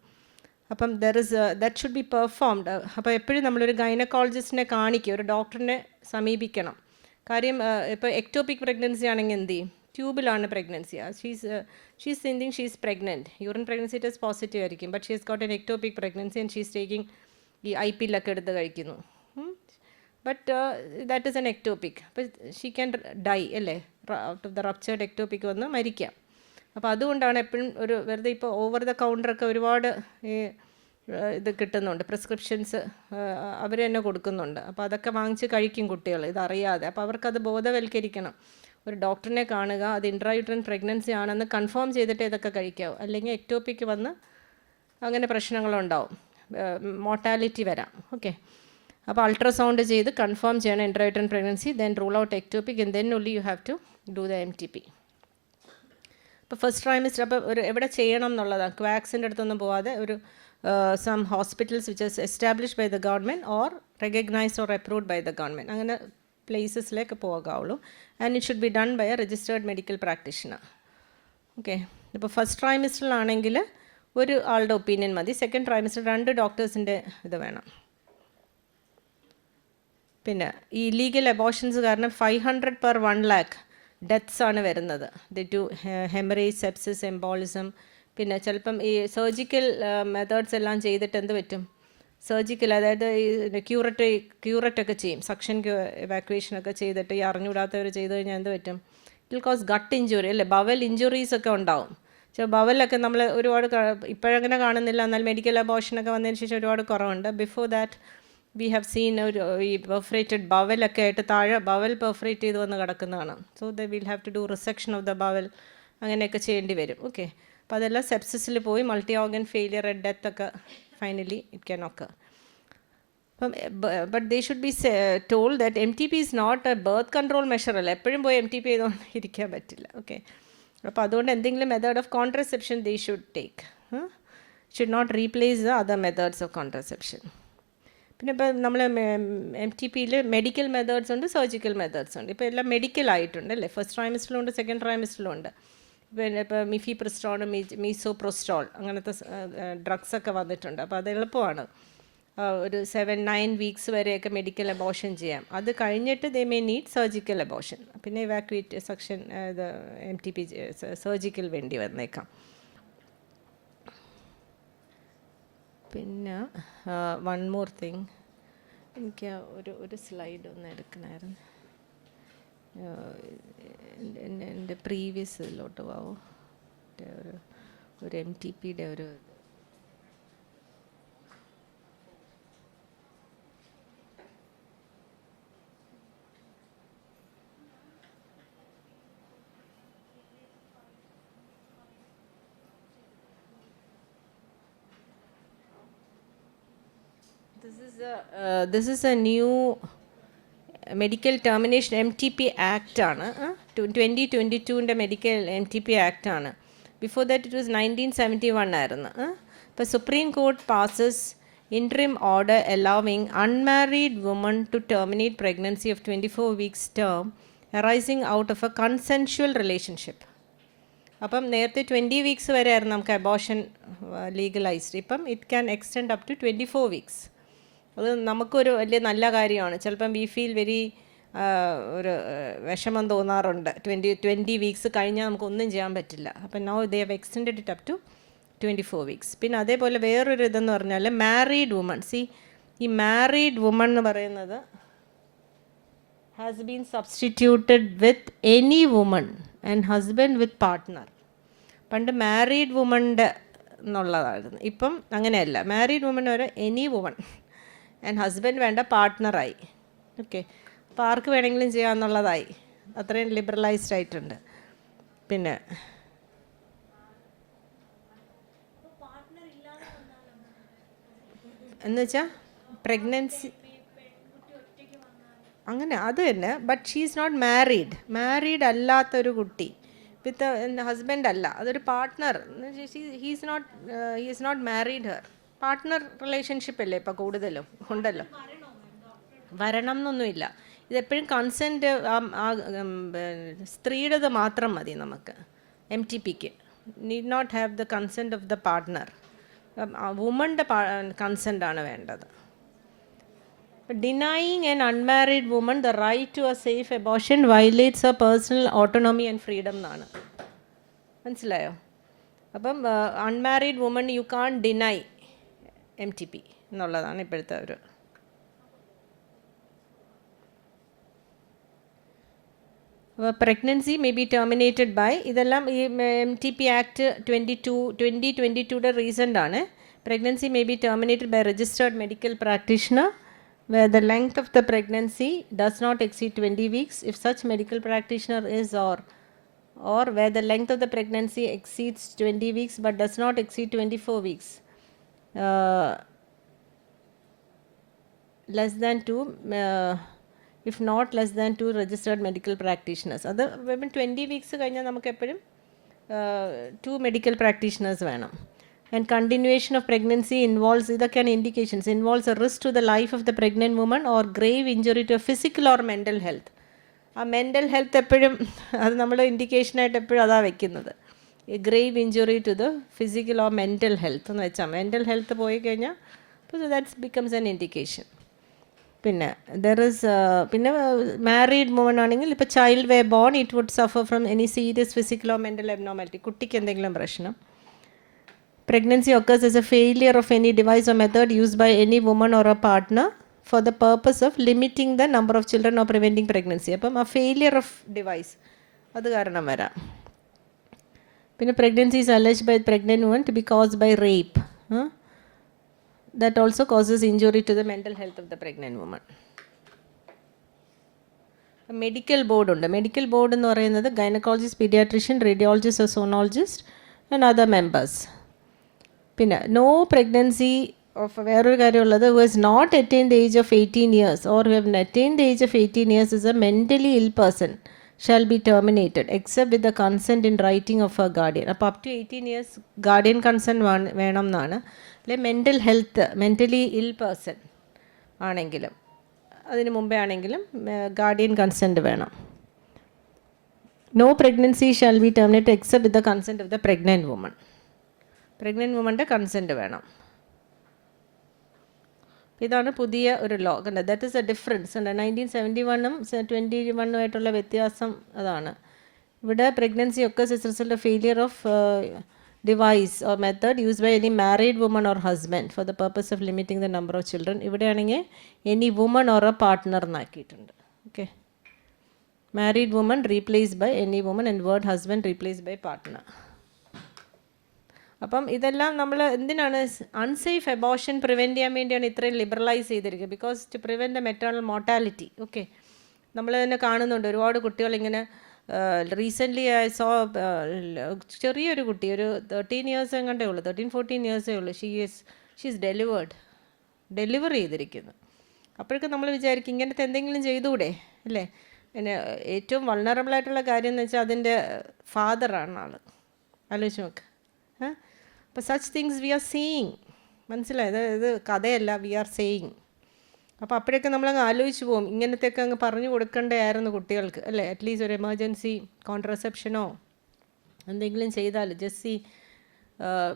അപ്പം ദാറ്റ് ഷുഡ് ബി പെർഫോംഡ്. അപ്പോൾ എപ്പോഴും നമ്മളൊരു ഗൈനക്കോളജിസ്റ്റിനെ കാണിക്കുക, ഒരു ഡോക്ടറിനെ സമീപിക്കണം. കാര്യം ഇപ്പോൾ എക്ടോപിക് പ്രഗ്നൻസി ആണെങ്കിൽ എന്ത് ചെയ്യും, ട്യൂബിലാണ് pregnancy, she's thinking she's pregnant, urine pregnancy test positive ആയിരിക്കും, but she's got an ectopic pregnancy and she's taking ഈ IPL എടുത്ത് കഴിക്കുന്നു. But that is an ectopic. അപ്പോൾ ഷീ ക്യാൻ ഡൈ അല്ലേ, out of the ruptured ectopic വന്ന് മരിക്കാം. അപ്പോൾ അതുകൊണ്ടാണ് എപ്പോഴും ഒരു വെറുതെ ഇപ്പോൾ ഓവർ ദ കൗണ്ടറൊക്കെ ഒരുപാട് ഇത് കിട്ടുന്നുണ്ട്, പ്രിസ്ക്രിപ്ഷൻസ് അവർ തന്നെ കൊടുക്കുന്നുണ്ട്. അപ്പോൾ അതൊക്കെ വാങ്ങിച്ച് കഴിക്കും കുട്ടികൾ ഇതറിയാതെ. അപ്പോൾ അവർക്കത് ബോധവൽക്കരിക്കണം. ഒരു ഡോക്ടറിനെ കാണുക, അത് ഇൻട്രായൂട്രൈൻ പ്രഗ്നൻസി ആണെന്ന് കൺഫേം ചെയ്തിട്ട് ഇതൊക്കെ കഴിക്കാവും, അല്ലെങ്കിൽ എക്ടോപിക്ക് വന്ന് അങ്ങനെ പ്രശ്നങ്ങളുണ്ടാവും, മോർട്ടാലിറ്റി വരാം. ഓക്കെ, അപ്പോൾ അൾട്രാസൗണ്ട് ചെയ്ത് കൺഫേം ചെയ്യണം intrauterine pregnancy, then rule out ectopic and then only you have to do the MTP. അപ്പോൾ ഫസ്റ്റ് ട്രൈമിസ്റ്റർ അപ്പോൾ എവിടെ ചെയ്യണം എന്നുള്ളതാണ്. ക്വാക്സിൻ്റെ അടുത്തൊന്നും പോവാതെ ഒരു some hospitals which is established by the government or recognised or approved by the government, അങ്ങനെ പ്ലേസസിലേക്ക് പോകാവുള്ളൂ. And it should be done by a registered medical practitioner. Okay, ഇപ്പോൾ ഫസ്റ്റ് ട്രൈമിസ്റ്ററിലാണെങ്കിൽ ഒരു ആളുടെ ഒപ്പീനിയൻ മതി. സെക്കൻഡ് ട്രൈമിസ്റ്റർ 2 ഡോക്ടേഴ്സിൻ്റെ ഇത് വേണം. പിന്നെ ഈ ഇല്ലീഗൽ അബോഷൻസ് കാരണം 500 per 1 lakh ഡെത്ത്സ് ആണ് വരുന്നത്. To haemorrhage, sepsis, embolism. പിന്നെ ചിലപ്പം ഈ സർജിക്കൽ മെത്തേഡ്സ് എല്ലാം ചെയ്തിട്ട് എന്ത് പറ്റും, സർജിക്കൽ അതായത് ഈ ക്യൂററ്റൊക്കെ ചെയ്യും, സക്ഷൻ എവാക്വേഷനൊക്കെ ചെയ്തിട്ട് ഈ അറിഞ്ഞുകൂടാത്തവർ ചെയ്ത് കഴിഞ്ഞാൽ എന്ത് പറ്റും, it will cause gut injury അല്ലേ, ബവൽ ഇഞ്ചുറീസൊക്കെ ഉണ്ടാവും. ബവലൊക്കെ നമ്മൾ ഒരുപാട് ഇപ്പോഴങ്ങനെ കാണുന്നില്ല, എന്നാൽ മെഡിക്കൽ അബോഷനൊക്കെ വന്നതിന് ശേഷം ഒരുപാട് കുറവുണ്ട്. Before that we have seen ഈ പെർഫറേറ്റഡ് ബവലൊക്കെ ആയിട്ട് താഴെ ബവൽ പെർഫറേറ്റ് ചെയ്ത് വന്ന് കിടക്കുന്നതാണ്. So the will have to do resection of the bowel, അങ്ങനെയൊക്കെ ചെയ്യേണ്ടി വരും. ഓക്കെ, അപ്പോൾ അതെല്ലാം സെപ്സിസിൽ പോയി multi organ failure and death ഒക്കെ ഫൈനലി ഇറ്റ് ക്യാൻ ഒക്കെ. അപ്പം but they should be told that MTP is not a birth control measure അല്ല, എപ്പോഴും പോയി MTP ചെയ്തുകൊണ്ട് ഇരിക്കാൻ പറ്റില്ല. ഓക്കെ, അപ്പോൾ അതുകൊണ്ട് എന്തെങ്കിലും method of contraception they should take, should not replace the other methods of contraception. പിന്നെ ഇപ്പോൾ നമ്മൾ MTPയിൽ മെഡിക്കൽ മെത്തേഡ്സ് ഉണ്ട്, സർജിക്കൽ മെത്തേഡ്സ് ഉണ്ട്. ഇപ്പോൾ എല്ലാം മെഡിക്കൽ ആയിട്ടുണ്ട് അല്ലേ, ഫസ്റ്റ് ട്രൈമിസ്റ്ററിലും ഉണ്ട്, സെക്കൻഡ് ട്രൈമിസ്റ്ററിലും ഉണ്ട്. പിന്നെ ഇപ്പോൾ മിഫിപ്രിസ്റ്റോൾ, മീസോപ്രോസ്റ്റോൾ അങ്ങനത്തെ ഡ്രഗ്സൊക്കെ വന്നിട്ടുണ്ട്. അപ്പോൾ അത് എളുപ്പമാണ്, ഒരു 7-9 വീക്സ് വരെയൊക്കെ മെഡിക്കൽ അബോഷൻ ചെയ്യാം. അത് കഴിഞ്ഞിട്ട് they may need surgical abortion, പിന്നെ ഇവാക്യുവേറ്റ് സക്ഷൻ ഇത് MTP സർജിക്കൽ വേണ്ടി വന്നേക്കാം. പിന്നെ വൺ മോർ തിങ്, എനിക്ക് ഒരു സ്ലൈഡ് ഒന്ന് എടുക്കണമായിരുന്നു, എൻ്റെ പ്രീവിയസ് ഇതിലോട്ട് പോവോ, ഒരു MTPയുടെ ഒരു this is a new medical termination MTP Act ആണ്, 2022 മെഡിക്കൽ MTP Act ആണ്. ബിഫോർ ദാറ്റ് ഇറ്റ് വാസ് 1971 ആയിരുന്നു. ഇപ്പോൾ supreme court passes interim order allowing unmarried women to terminate pregnancy of 24 weeks term arising out of a consensual relationship. അപ്പം നേരത്തെ 20 വീക്സ് വരെ ആയിരുന്നു നമുക്ക് അബോർഷൻ ലീഗലൈസ്ഡ്. ഇപ്പം it can extend up to 24 weeks. അത് നമുക്കൊരു വലിയ നല്ല കാര്യമാണ്. ചിലപ്പം വി ഫീൽ വെരി ഒരു വിഷമം തോന്നാറുണ്ട്. 20 വീക്സ് കഴിഞ്ഞാൽ നമുക്കൊന്നും ചെയ്യാൻ പറ്റില്ല. അപ്പം now they have extended it up to 24 weeks. പിന്നെ അതേപോലെ വേറൊരു ഇതെന്ന് പറഞ്ഞാൽ മാരീഡ് വുമൺ. ഈ മാരീഡ് വുമൺ എന്ന് പറയുന്നത് has been substituted with any woman and husband with partner. പണ്ട് മാരീഡ് വുമൻ്റെ എന്നുള്ളതായിരുന്നു. ഇപ്പം അങ്ങനെയല്ല. മാരീഡ് വുമൺ വരെ എനി വുമൺ ആൻഡ് ഹസ്ബൻഡ് വേണ്ട പാർട്ട്ണറായി. ഓക്കെ, അപ്പോൾ ആർക്ക് വേണമെങ്കിലും ചെയ്യാമെന്നുള്ളതായി. അത്രയും ലിബറലൈസ്ഡ് ആയിട്ടുണ്ട്. പിന്നെ എന്നുവെച്ചാൽ പ്രഗ്നൻസി അങ്ങനെ അത് തന്നെ. But she is not married അല്ലാത്തൊരു കുട്ടി വിത്ത് ഹസ്ബൻഡ് അല്ല, അതൊരു partner. He is not married her. Partner relationship അല്ലേ ഇപ്പോൾ കൂടുതലും ഉണ്ടല്ലോ. വരണം എന്നൊന്നുമില്ല. ഇതെപ്പോഴും കൺസെൻറ്റ് സ്ത്രീയുടേത് മാത്രം മതി നമുക്ക്. MTPക്ക് need not have the consent of the partner. വുമൻ്റെ കൺസെൻ്റാണ് വേണ്ടത്. Denying an unmarried woman the right to a safe abortion violates her personal autonomy and freedom എന്നാണ്. മനസ്സിലായോ? അപ്പം unmarried woman you can't deny MTP എന്നുള്ളതാണ് ഇപ്പോഴത്തെ ഒരു. Pregnancy may be terminated by, ഇതെല്ലാം ഈ MTP ആക്ട് 2022 റീസെൻ്റ് ആണ്. Pregnancy may be terminated by registered medical practitioner where the length of the pregnancy does not exceed 20 weeks if such medical practitioner is or where the length of the pregnancy exceeds 20 weeks but does not exceed 24 weeks, less than 2 if not less than 2 registered medical practitioners. അത് 20 വീക്സ് കഴിഞ്ഞാൽ നമുക്ക് എപ്പോഴും 2 മെഡിക്കൽ പ്രാക്ടീഷണേഴ്സ് വേണം. And continuation of pregnancy involves, ഇതൊക്കെയാണ് indications, involves a risk to the life of the pregnant woman or grave injury to physical or mental health. ആ മെൻ്റൽ ഹെൽത്ത് എപ്പോഴും അത് നമ്മൾ ഇൻഡിക്കേഷനായിട്ട് എപ്പോഴും അതാ വെക്കുന്നത്. Grave injury to the physical or mental health എന്ന് വെച്ചാൽ മെൻ്റൽ ഹെൽത്ത് പോയി കഴിഞ്ഞാൽ ദാറ്റ്സ് ബിക്കംസ് എൻ ഇൻഡിക്കേഷൻ. പിന്നെ പിന്നെ മാരീഡ് വുമൺ ആണെങ്കിൽ ഇപ്പോൾ child were born it would suffer from any serious physical or mental abnormality. കുട്ടിക്ക് എന്തെങ്കിലും പ്രശ്നം. Pregnancy occurs as a failure of any device or method used by any woman or a partner for the purpose of limiting the number of children or preventing pregnancy. അപ്പം ആ ഫെയിലിയർ ഓഫ് ഡിവൈസ് അത് കാരണം വരാം. പിന്നെ pregnancy is alleged by pregnant woman to be caused by rape. That also causes injury to the mental health of the pregnant woman. Medical board ഉണ്ട്. മെഡിക്കൽ ബോർഡ് എന്ന് പറയുന്നത് gynaecologist, paediatrician, radiologist, sonologist and other members. പിന്നെ നോ പ്രഗ്നൻസി ഓഫ് വേറൊരു കാര്യമുള്ളത് who has not attained the age of 18 years or who have attained the age of 18 years is a mentally ill person shall be terminated except with the consent in writing of a guardian. അപ്പോൾ up to 18 years guardian consent വേണം എന്നാണ്. അല്ലെ മെൻ്റലി ഇൽ പേഴ്സൺ ആണെങ്കിലും അതിന് മുമ്പേ ആണെങ്കിലും ഗാർഡിയൻ കൺസെൻറ്റ് വേണം. No pregnancy shall be terminated except with the consent of the pregnant woman. Pregnant വുമൻ്റെ കൺസെൻറ്റ് വേണം. ഇതാണ് പുതിയ ഒരു ലോ. കണ്ട, ദാറ്റ് ഈസ് എ ഡിഫറൻസ് ഉണ്ട്. 1971-ഉം 21-ഉമായിട്ടുള്ള വ്യത്യാസം അതാണ്. ഇവിടെ പ്രഗ്നൻസി ഒക്കെ is result of failure of device or method used by any married woman or husband for the purpose of limiting the number of children. ഇവിടെയാണെങ്കിൽ any woman or a partner എന്നാക്കിയിട്ടുണ്ട്. Okay, married woman replace by any woman and word husband replace by partner. അപ്പം ഇതെല്ലാം നമ്മൾ എന്തിനാണ് അൺസേഫ് അബോർഷൻ പ്രിവെൻറ്റ് ചെയ്യാൻ വേണ്ടിയാണ് ഇത്രയും ലിബറലൈസ് ചെയ്തിരിക്കുന്നത്. Because to prevent the maternal mortality. Okay, നമ്മൾ തന്നെ കാണുന്നുണ്ട് ഒരുപാട് കുട്ടികൾ ഇങ്ങനെ. റീസെൻ്റ്ലി ഐ സോ ചെറിയൊരു കുട്ടി, ഒരു 13 years എങ്ങാണ്ടേ ഉള്ളൂ, 13-14 years ഉള്ളൂ. ഷീ ഈസ് ഡെലിവർ ചെയ്തിരിക്കുന്നു. അപ്പോഴൊക്കെ നമ്മൾ വിചാരിക്കും ഇങ്ങനത്തെ എന്തെങ്കിലും ചെയ്തുകൂടെ അല്ലേ. പിന്നെ ഏറ്റവും വൾണറബിളായിട്ടുള്ള കാര്യം എന്ന് വെച്ചാൽ അതിൻ്റെ ഫാദറാണ് ആൾ. ആലോചിച്ച് നോക്ക്. അപ്പോൾ such things we are seeing മനസ്സിലായത്? ഇത് കഥയല്ല, വി ആർ സേയിങ്. അപ്പോൾ അപ്പോഴൊക്കെ നമ്മളങ്ങ് ആലോചിച്ച് പോകും, ഇങ്ങനത്തെയൊക്കെ അങ്ങ് പറഞ്ഞു കൊടുക്കേണ്ടതായിരുന്നു കുട്ടികൾക്ക്, അല്ലേ? അറ്റ്ലീസ്റ്റ് ഒരു എമർജൻസി കോൺട്രസെപ്ഷനോ എന്തെങ്കിലും ചെയ്താൽ ജസ്റ്റ്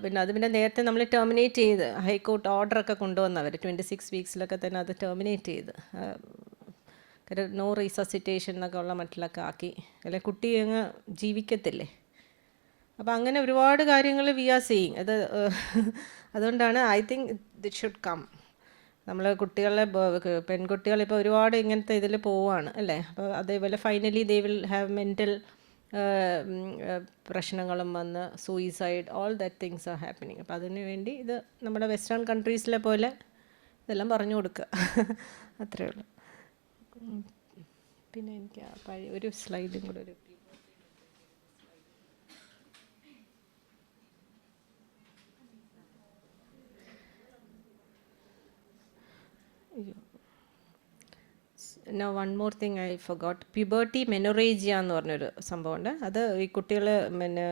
പിന്നെ അത് പിന്നെ നേരത്തെ നമ്മൾ ടെർമിനേറ്റ് ചെയ്ത് ഹൈക്കോർട്ട് ഓർഡറൊക്കെ കൊണ്ടുവന്നവർ 26 വീക്സിലൊക്കെ തന്നെ അത് ടെർമിനേറ്റ് ചെയ്ത് നോ റീസസിറ്റേഷൻ എന്നൊക്കെ ഉള്ള മട്ടിലൊക്കെ ആക്കി, അല്ലെ കുട്ടി അങ്ങ് ജീവിക്കത്തില്ലേ. അപ്പോൾ അങ്ങനെ ഒരുപാട് കാര്യങ്ങൾ വി ആർ സീയിങ്. അത് അതുകൊണ്ടാണ് ഐ തിങ്ക് ദിറ്റ് ഷുഡ് കം. നമ്മൾ കുട്ടികളെ പെൺകുട്ടികളിപ്പോൾ ഒരുപാട് ഇങ്ങനത്തെ ഇതിൽ പോവുകയാണ്, അല്ലേ? അപ്പോൾ അതേപോലെ finally they will have mental പ്രശ്നങ്ങളും വന്ന് suicide, all that things are happening. അപ്പോൾ അതിന് വേണ്ടി ഇത് നമ്മുടെ വെസ്റ്റേൺ കൺട്രീസിലെ പോലെ ഇതെല്ലാം പറഞ്ഞു കൊടുക്കുക, അത്രേ ഉള്ളൂ. പിന്നെ എനിക്ക് പഴയ ഒരു സ്ലൈഡും കൂടെ ഒരു no one more thing I forgot. Puberty menorrhagia എന്ന് പറഞ്ഞൊരു സംഭവമുണ്ട്. അത് ഈ കുട്ടികൾ പിന്നെ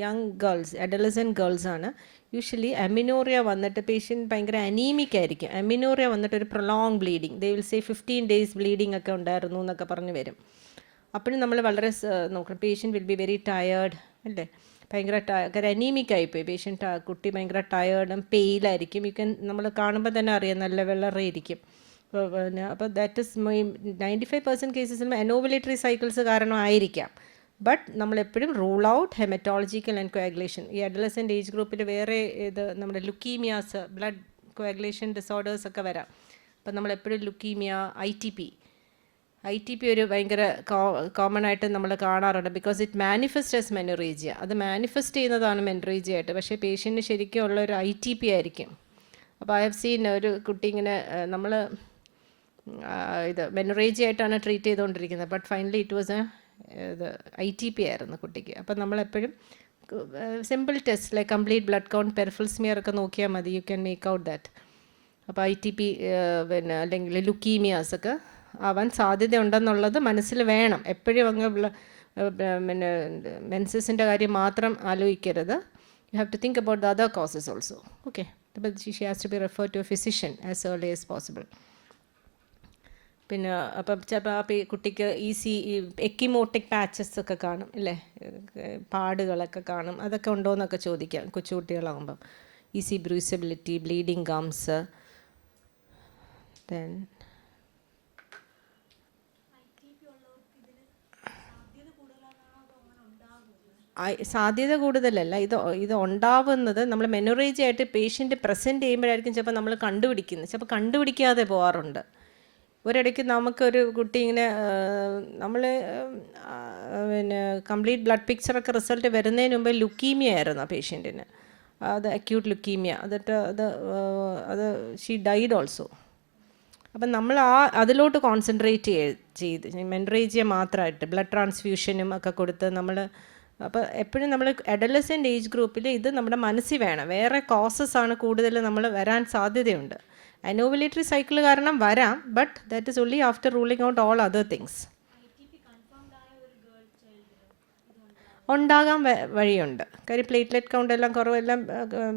യങ് ഗേൾസ്, അഡലസെൻറ്റ് ഗേൾസാണ്. യൂഷ്വലി അമിനോറിയ വന്നിട്ട് പേഷ്യൻ്റ് ഭയങ്കര അനീമിക് ആയിരിക്കും. അമിനോറിയ വന്നിട്ട് ഒരു prolong bleeding, they will say 15 days bleeding ഒക്കെ ഉണ്ടായിരുന്നു എന്നൊക്കെ പറഞ്ഞ് വരും. അപ്പോഴും നമ്മൾ വളരെ നോക്കണം. Patient will be very tired, അല്ലേ? ഭയങ്കര അനീമിക് ആയിപ്പോയി പേഷ്യൻ്റ്, കുട്ടി ഭയങ്കര ടയേർഡും പെയിലായിരിക്കും. യു ക്യാൻ നമ്മൾ കാണുമ്പോൾ തന്നെ അറിയാം, നല്ല വെള്ളറയിരിക്കും. പിന്നെ അപ്പോൾ that is 95% കേസസിലും anovulatory cycles കാരണമായിരിക്കാം. But നമ്മളെപ്പോഴും rule out haematological and coagulation. ഈ അഡലസെൻ്റ് ഏജ് ഗ്രൂപ്പിൽ വേറെ ഇത് നമ്മുടെ ലുക്കീമിയാസ്, ബ്ലഡ് കോയാഗുലേഷൻ ഡിസോർഡേഴ്സ് ഒക്കെ വരാം. അപ്പം നമ്മളെപ്പോഴും ലുക്കീമിയ, ഐ ടി പി ഒരു ഭയങ്കര കോമൺ ആയിട്ട് നമ്മൾ കാണാറുണ്ട്. Because it manifest as menorrhagia. അത് മാനിഫെസ്റ്റ് ചെയ്യുന്നതാണ് മെനോറേജിയ ആയിട്ട്, പക്ഷേ പേഷ്യൻറ്റിന് ശരിക്കും ഉള്ള ഒരു ഐ ടി പി ആയിരിക്കും. അപ്പോൾ ഐ ഹവ് സീൻ ഒരു കുട്ടി ഇങ്ങനെ നമ്മൾ ഇത് മെനോറേജിയ ആയിട്ടാണ് ട്രീറ്റ് ചെയ്തുകൊണ്ടിരിക്കുന്നത്, ബട്ട് ഫൈനലി ഇറ്റ് വാസ് ഇത് ഐ ടി പി ആയിരുന്നു കുട്ടിക്ക്. അപ്പം നമ്മളെപ്പോഴും simple test like complete blood count, peripheral smear ഒക്കെ നോക്കിയാൽ മതി, you can make out that. അപ്പോൾ ഐ ടി പി പിന്നെ അല്ലെങ്കിൽ ലുക്കീമിയാസ് ഒക്കെ ആവാൻ സാധ്യതയുണ്ടെന്നുള്ളത് മനസ്സിൽ വേണം. എപ്പോഴും അങ്ങ് പിന്നെ മെൻസസിൻ്റെ കാര്യം മാത്രം ആലോചിക്കരുത്. You have to think about the other causes also. Okay, but she has to be referred to a physician as early as possible. പിന്നെ അപ്പം ചിലപ്പോൾ ആ കുട്ടിക്ക് ഈ എക്കിമോട്ടിക് പാച്ചസ് ഒക്കെ കാണും, അല്ലേ? പാടുകളൊക്കെ കാണും. അതൊക്കെ ഉണ്ടോയെന്നൊക്കെ ചോദിക്കാം കൊച്ചുകുട്ടികളാകുമ്പം. Easy bruisability, bleeding gums. Then സാധ്യത കൂടുതലല്ല, ഇത് ഉണ്ടാവുന്നത് നമ്മൾ മെനോറേജി ആയിട്ട് പേഷ്യൻ്റ് പ്രസൻറ്റ് ചെയ്യുമ്പോഴായിരിക്കും ചിലപ്പോൾ നമ്മൾ കണ്ടുപിടിക്കുന്നത്. ചിലപ്പോൾ കണ്ടുപിടിക്കാതെ പോകാറുണ്ട്. ഒരിടയ്ക്ക് നമുക്കൊരു കുട്ടി ഇങ്ങനെ നമ്മൾ പിന്നെ കംപ്ലീറ്റ് ബ്ലഡ് പിക്ചറൊക്കെ റിസൾട്ട് വരുന്നതിന് മുമ്പ് ലുക്കീമിയ ആയിരുന്നു ആ പേഷ്യൻറ്റിന്. അത് അക്യൂട്ട് ലുക്കീമിയ. അത് ഷീ ഡൈഡ് ഓൾസോ. അപ്പം നമ്മൾ അതിലോട്ട് കോൺസെൻട്രേറ്റ് ചെയ്ത് മെനോറേജിയ മാത്രമായിട്ട് ബ്ലഡ് ട്രാൻസ്ഫ്യൂഷനും ഒക്കെ കൊടുത്ത് നമ്മൾ. അപ്പോൾ എപ്പോഴും നമ്മൾ അഡലസെൻ്റ് ഏജ് ഗ്രൂപ്പിൽ ഇത് നമ്മുടെ മനസ്സിൽ വേണം. വേറെ കോസസ് ആണ് കൂടുതൽ നമ്മൾ വരാൻ സാധ്യതയുണ്ട്. അനോവുലേറ്ററി സൈക്കിൾ കാരണം വരാം, but that is only after ruling out all other things. ഉണ്ടാകാൻ വഴിയുണ്ട്. കാര്യം പ്ലേറ്റ്ലെറ്റ് കൗണ്ട് എല്ലാം കുറവെല്ലാം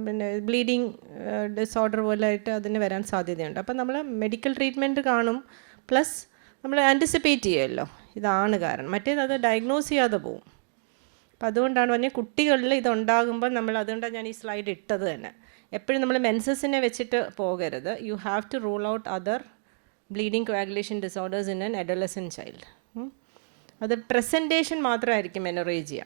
പിന്നെ ബ്ലീഡിങ് ഡിസോർഡർ പോലെ ആയിട്ട് അതിന് വരാൻ സാധ്യതയുണ്ട്. അപ്പം നമ്മൾ മെഡിക്കൽ ട്രീറ്റ്മെൻറ്റ് കാണും, പ്ലസ് നമ്മൾ ആൻറ്റിസിപ്പേറ്റ് ചെയ്യുമല്ലോ ഇതാണ് കാരണം. മറ്റേത് അത് ഡയഗ്നോസ് ചെയ്യാതെ പോവും. അപ്പം അതുകൊണ്ടാണ് പറഞ്ഞാൽ കുട്ടികളിൽ ഇതുണ്ടാകുമ്പോൾ നമ്മൾ, അതുകൊണ്ടാണ് ഞാൻ ഈ സ്ലൈഡ് ഇട്ടത് തന്നെ. എപ്പോഴും നമ്മൾ മെൻസസിനെ വെച്ചിട്ട് പോകരുത്. You have to rule out other bleeding coagulation disorders in an adolescent child. അത് പ്രസൻറ്റേഷൻ മാത്രമായിരിക്കും മെനോറേജിയ.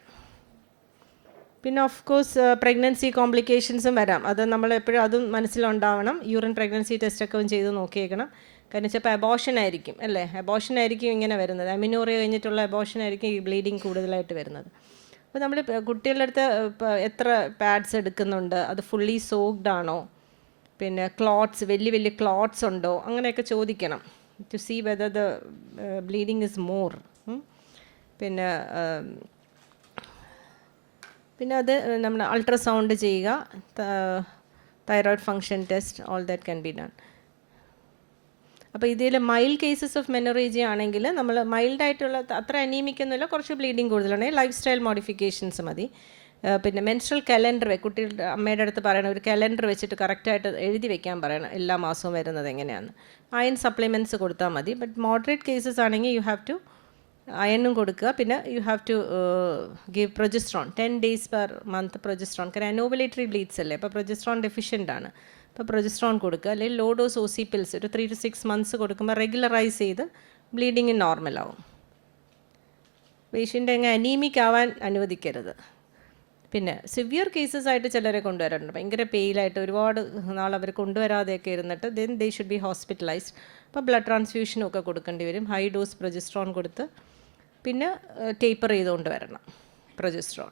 പിന്നെ ഓഫ് കോഴ്സ് പ്രഗ്നൻസി കോംപ്ലിക്കേഷൻസും വരാം. അത് നമ്മളെപ്പോഴും അതും മനസ്സിലുണ്ടാവണം. യൂറിൻ പ്രഗ്നൻസി ടെസ്റ്റൊക്കെ ചെയ്ത് നോക്കിയേക്കണം. കാരണം ചിലപ്പോൾ അബോഷൻ ആയിരിക്കും, അല്ലേ? അബോഷൻ ആയിരിക്കും ഇങ്ങനെ വരുന്നത്. അമിനോറിയ കഴിഞ്ഞിട്ടുള്ള അബോഷൻ ആയിരിക്കും ഈ ബ്ലീഡിങ് കൂടുതലായിട്ട് വരുന്നത്. അപ്പോൾ നമ്മൾ കുട്ടികളുടെ അടുത്ത് എത്ര പാഡ്സ് എടുക്കുന്നുണ്ട്, അത് ഫുള്ളി സോക്ഡ് ആണോ, പിന്നെ ക്ലോട്ട്സ്, വലിയ വലിയ ക്ലോട്ട്സ് ഉണ്ടോ, അങ്ങനെയൊക്കെ ചോദിക്കണം. To see whether the bleeding is more. പിന്നെ അത് നമ്മൾ അൾട്രാസൗണ്ട് ചെയ്യുക, thyroid function test, all that can be done. അപ്പോൾ ഇതിൽ മൈൽഡ് കേസസ് ഓഫ് മെനോറേജിയ ആണെങ്കിൽ നമ്മൾ മൈൽഡായിട്ടുള്ള അത്ര അനീമിക്കൊന്നുമില്ല, കുറച്ച് ബ്ലീഡിങ് കൂടുതലാണെങ്കിൽ ലൈഫ് സ്റ്റൈൽ മോഡിഫിക്കേഷൻസ് മതി. പിന്നെ മെൻസ്ട്രൽ കലണ്ടർ കുട്ടികളുടെ അമ്മയുടെ അടുത്ത് പറയണം, ഒരു കലണ്ടർ വെച്ചിട്ട് കറക്റ്റായിട്ട് എഴുതി വെക്കാൻ പറയണം എല്ലാ മാസവും വരുന്നത് എങ്ങനെയാണ്. അയൺ സപ്ലിമെൻറ്റ്സ് കൊടുത്താൽ മതി. ബട്ട് മോഡറേറ്റ് കേസസ് ആണെങ്കിൽ യു ഹാവ് ടു അയണും കൊടുക്കുക. പിന്നെ you have to give progesterone 10 days per month progesterone. കാരണം അനോവുലേറ്ററി ബ്ലീഡ്സ് അല്ലേ, അപ്പോൾ പ്രൊജസ്ട്രോൺ ഡെഫിഷ്യൻ്റ് ആണ്. അപ്പോൾ പ്രൊജസ്ട്രോൺ കൊടുക്കുക. അല്ലെങ്കിൽ ലോ ഡോസ് OC പിൽസ് ഒരു 3 to 6 months കൊടുക്കുമ്പോൾ റെഗുലറൈസ് ചെയ്ത് ബ്ലീഡിങ് നോർമലാവും. പേഷ്യൻ്റ് എങ്ങനെ അനീമിക് ആവാൻ അനുവദിക്കരുത്. പിന്നെ സിവിയർ കേസസ് ആയിട്ട് ചിലരെ കൊണ്ടുവരാറുണ്ട്, ഭയങ്കര പെയിലായിട്ട് ഒരുപാട് നാൾ അവർ കൊണ്ടുവരാതെയൊക്കെ ഇരുന്നിട്ട് then they should B hospitalised. അപ്പോൾ ബ്ലഡ് ട്രാൻസ്ഫ്യൂഷനും ഒക്കെ കൊടുക്കേണ്ടി വരും. ഹൈ ഡോസ് പ്രൊജസ്ട്രോൺ കൊടുത്ത് പിന്നെ ടേപ്പർ ചെയ്തുകൊണ്ട് വരണം പ്രൊജസ്ട്രോൺ.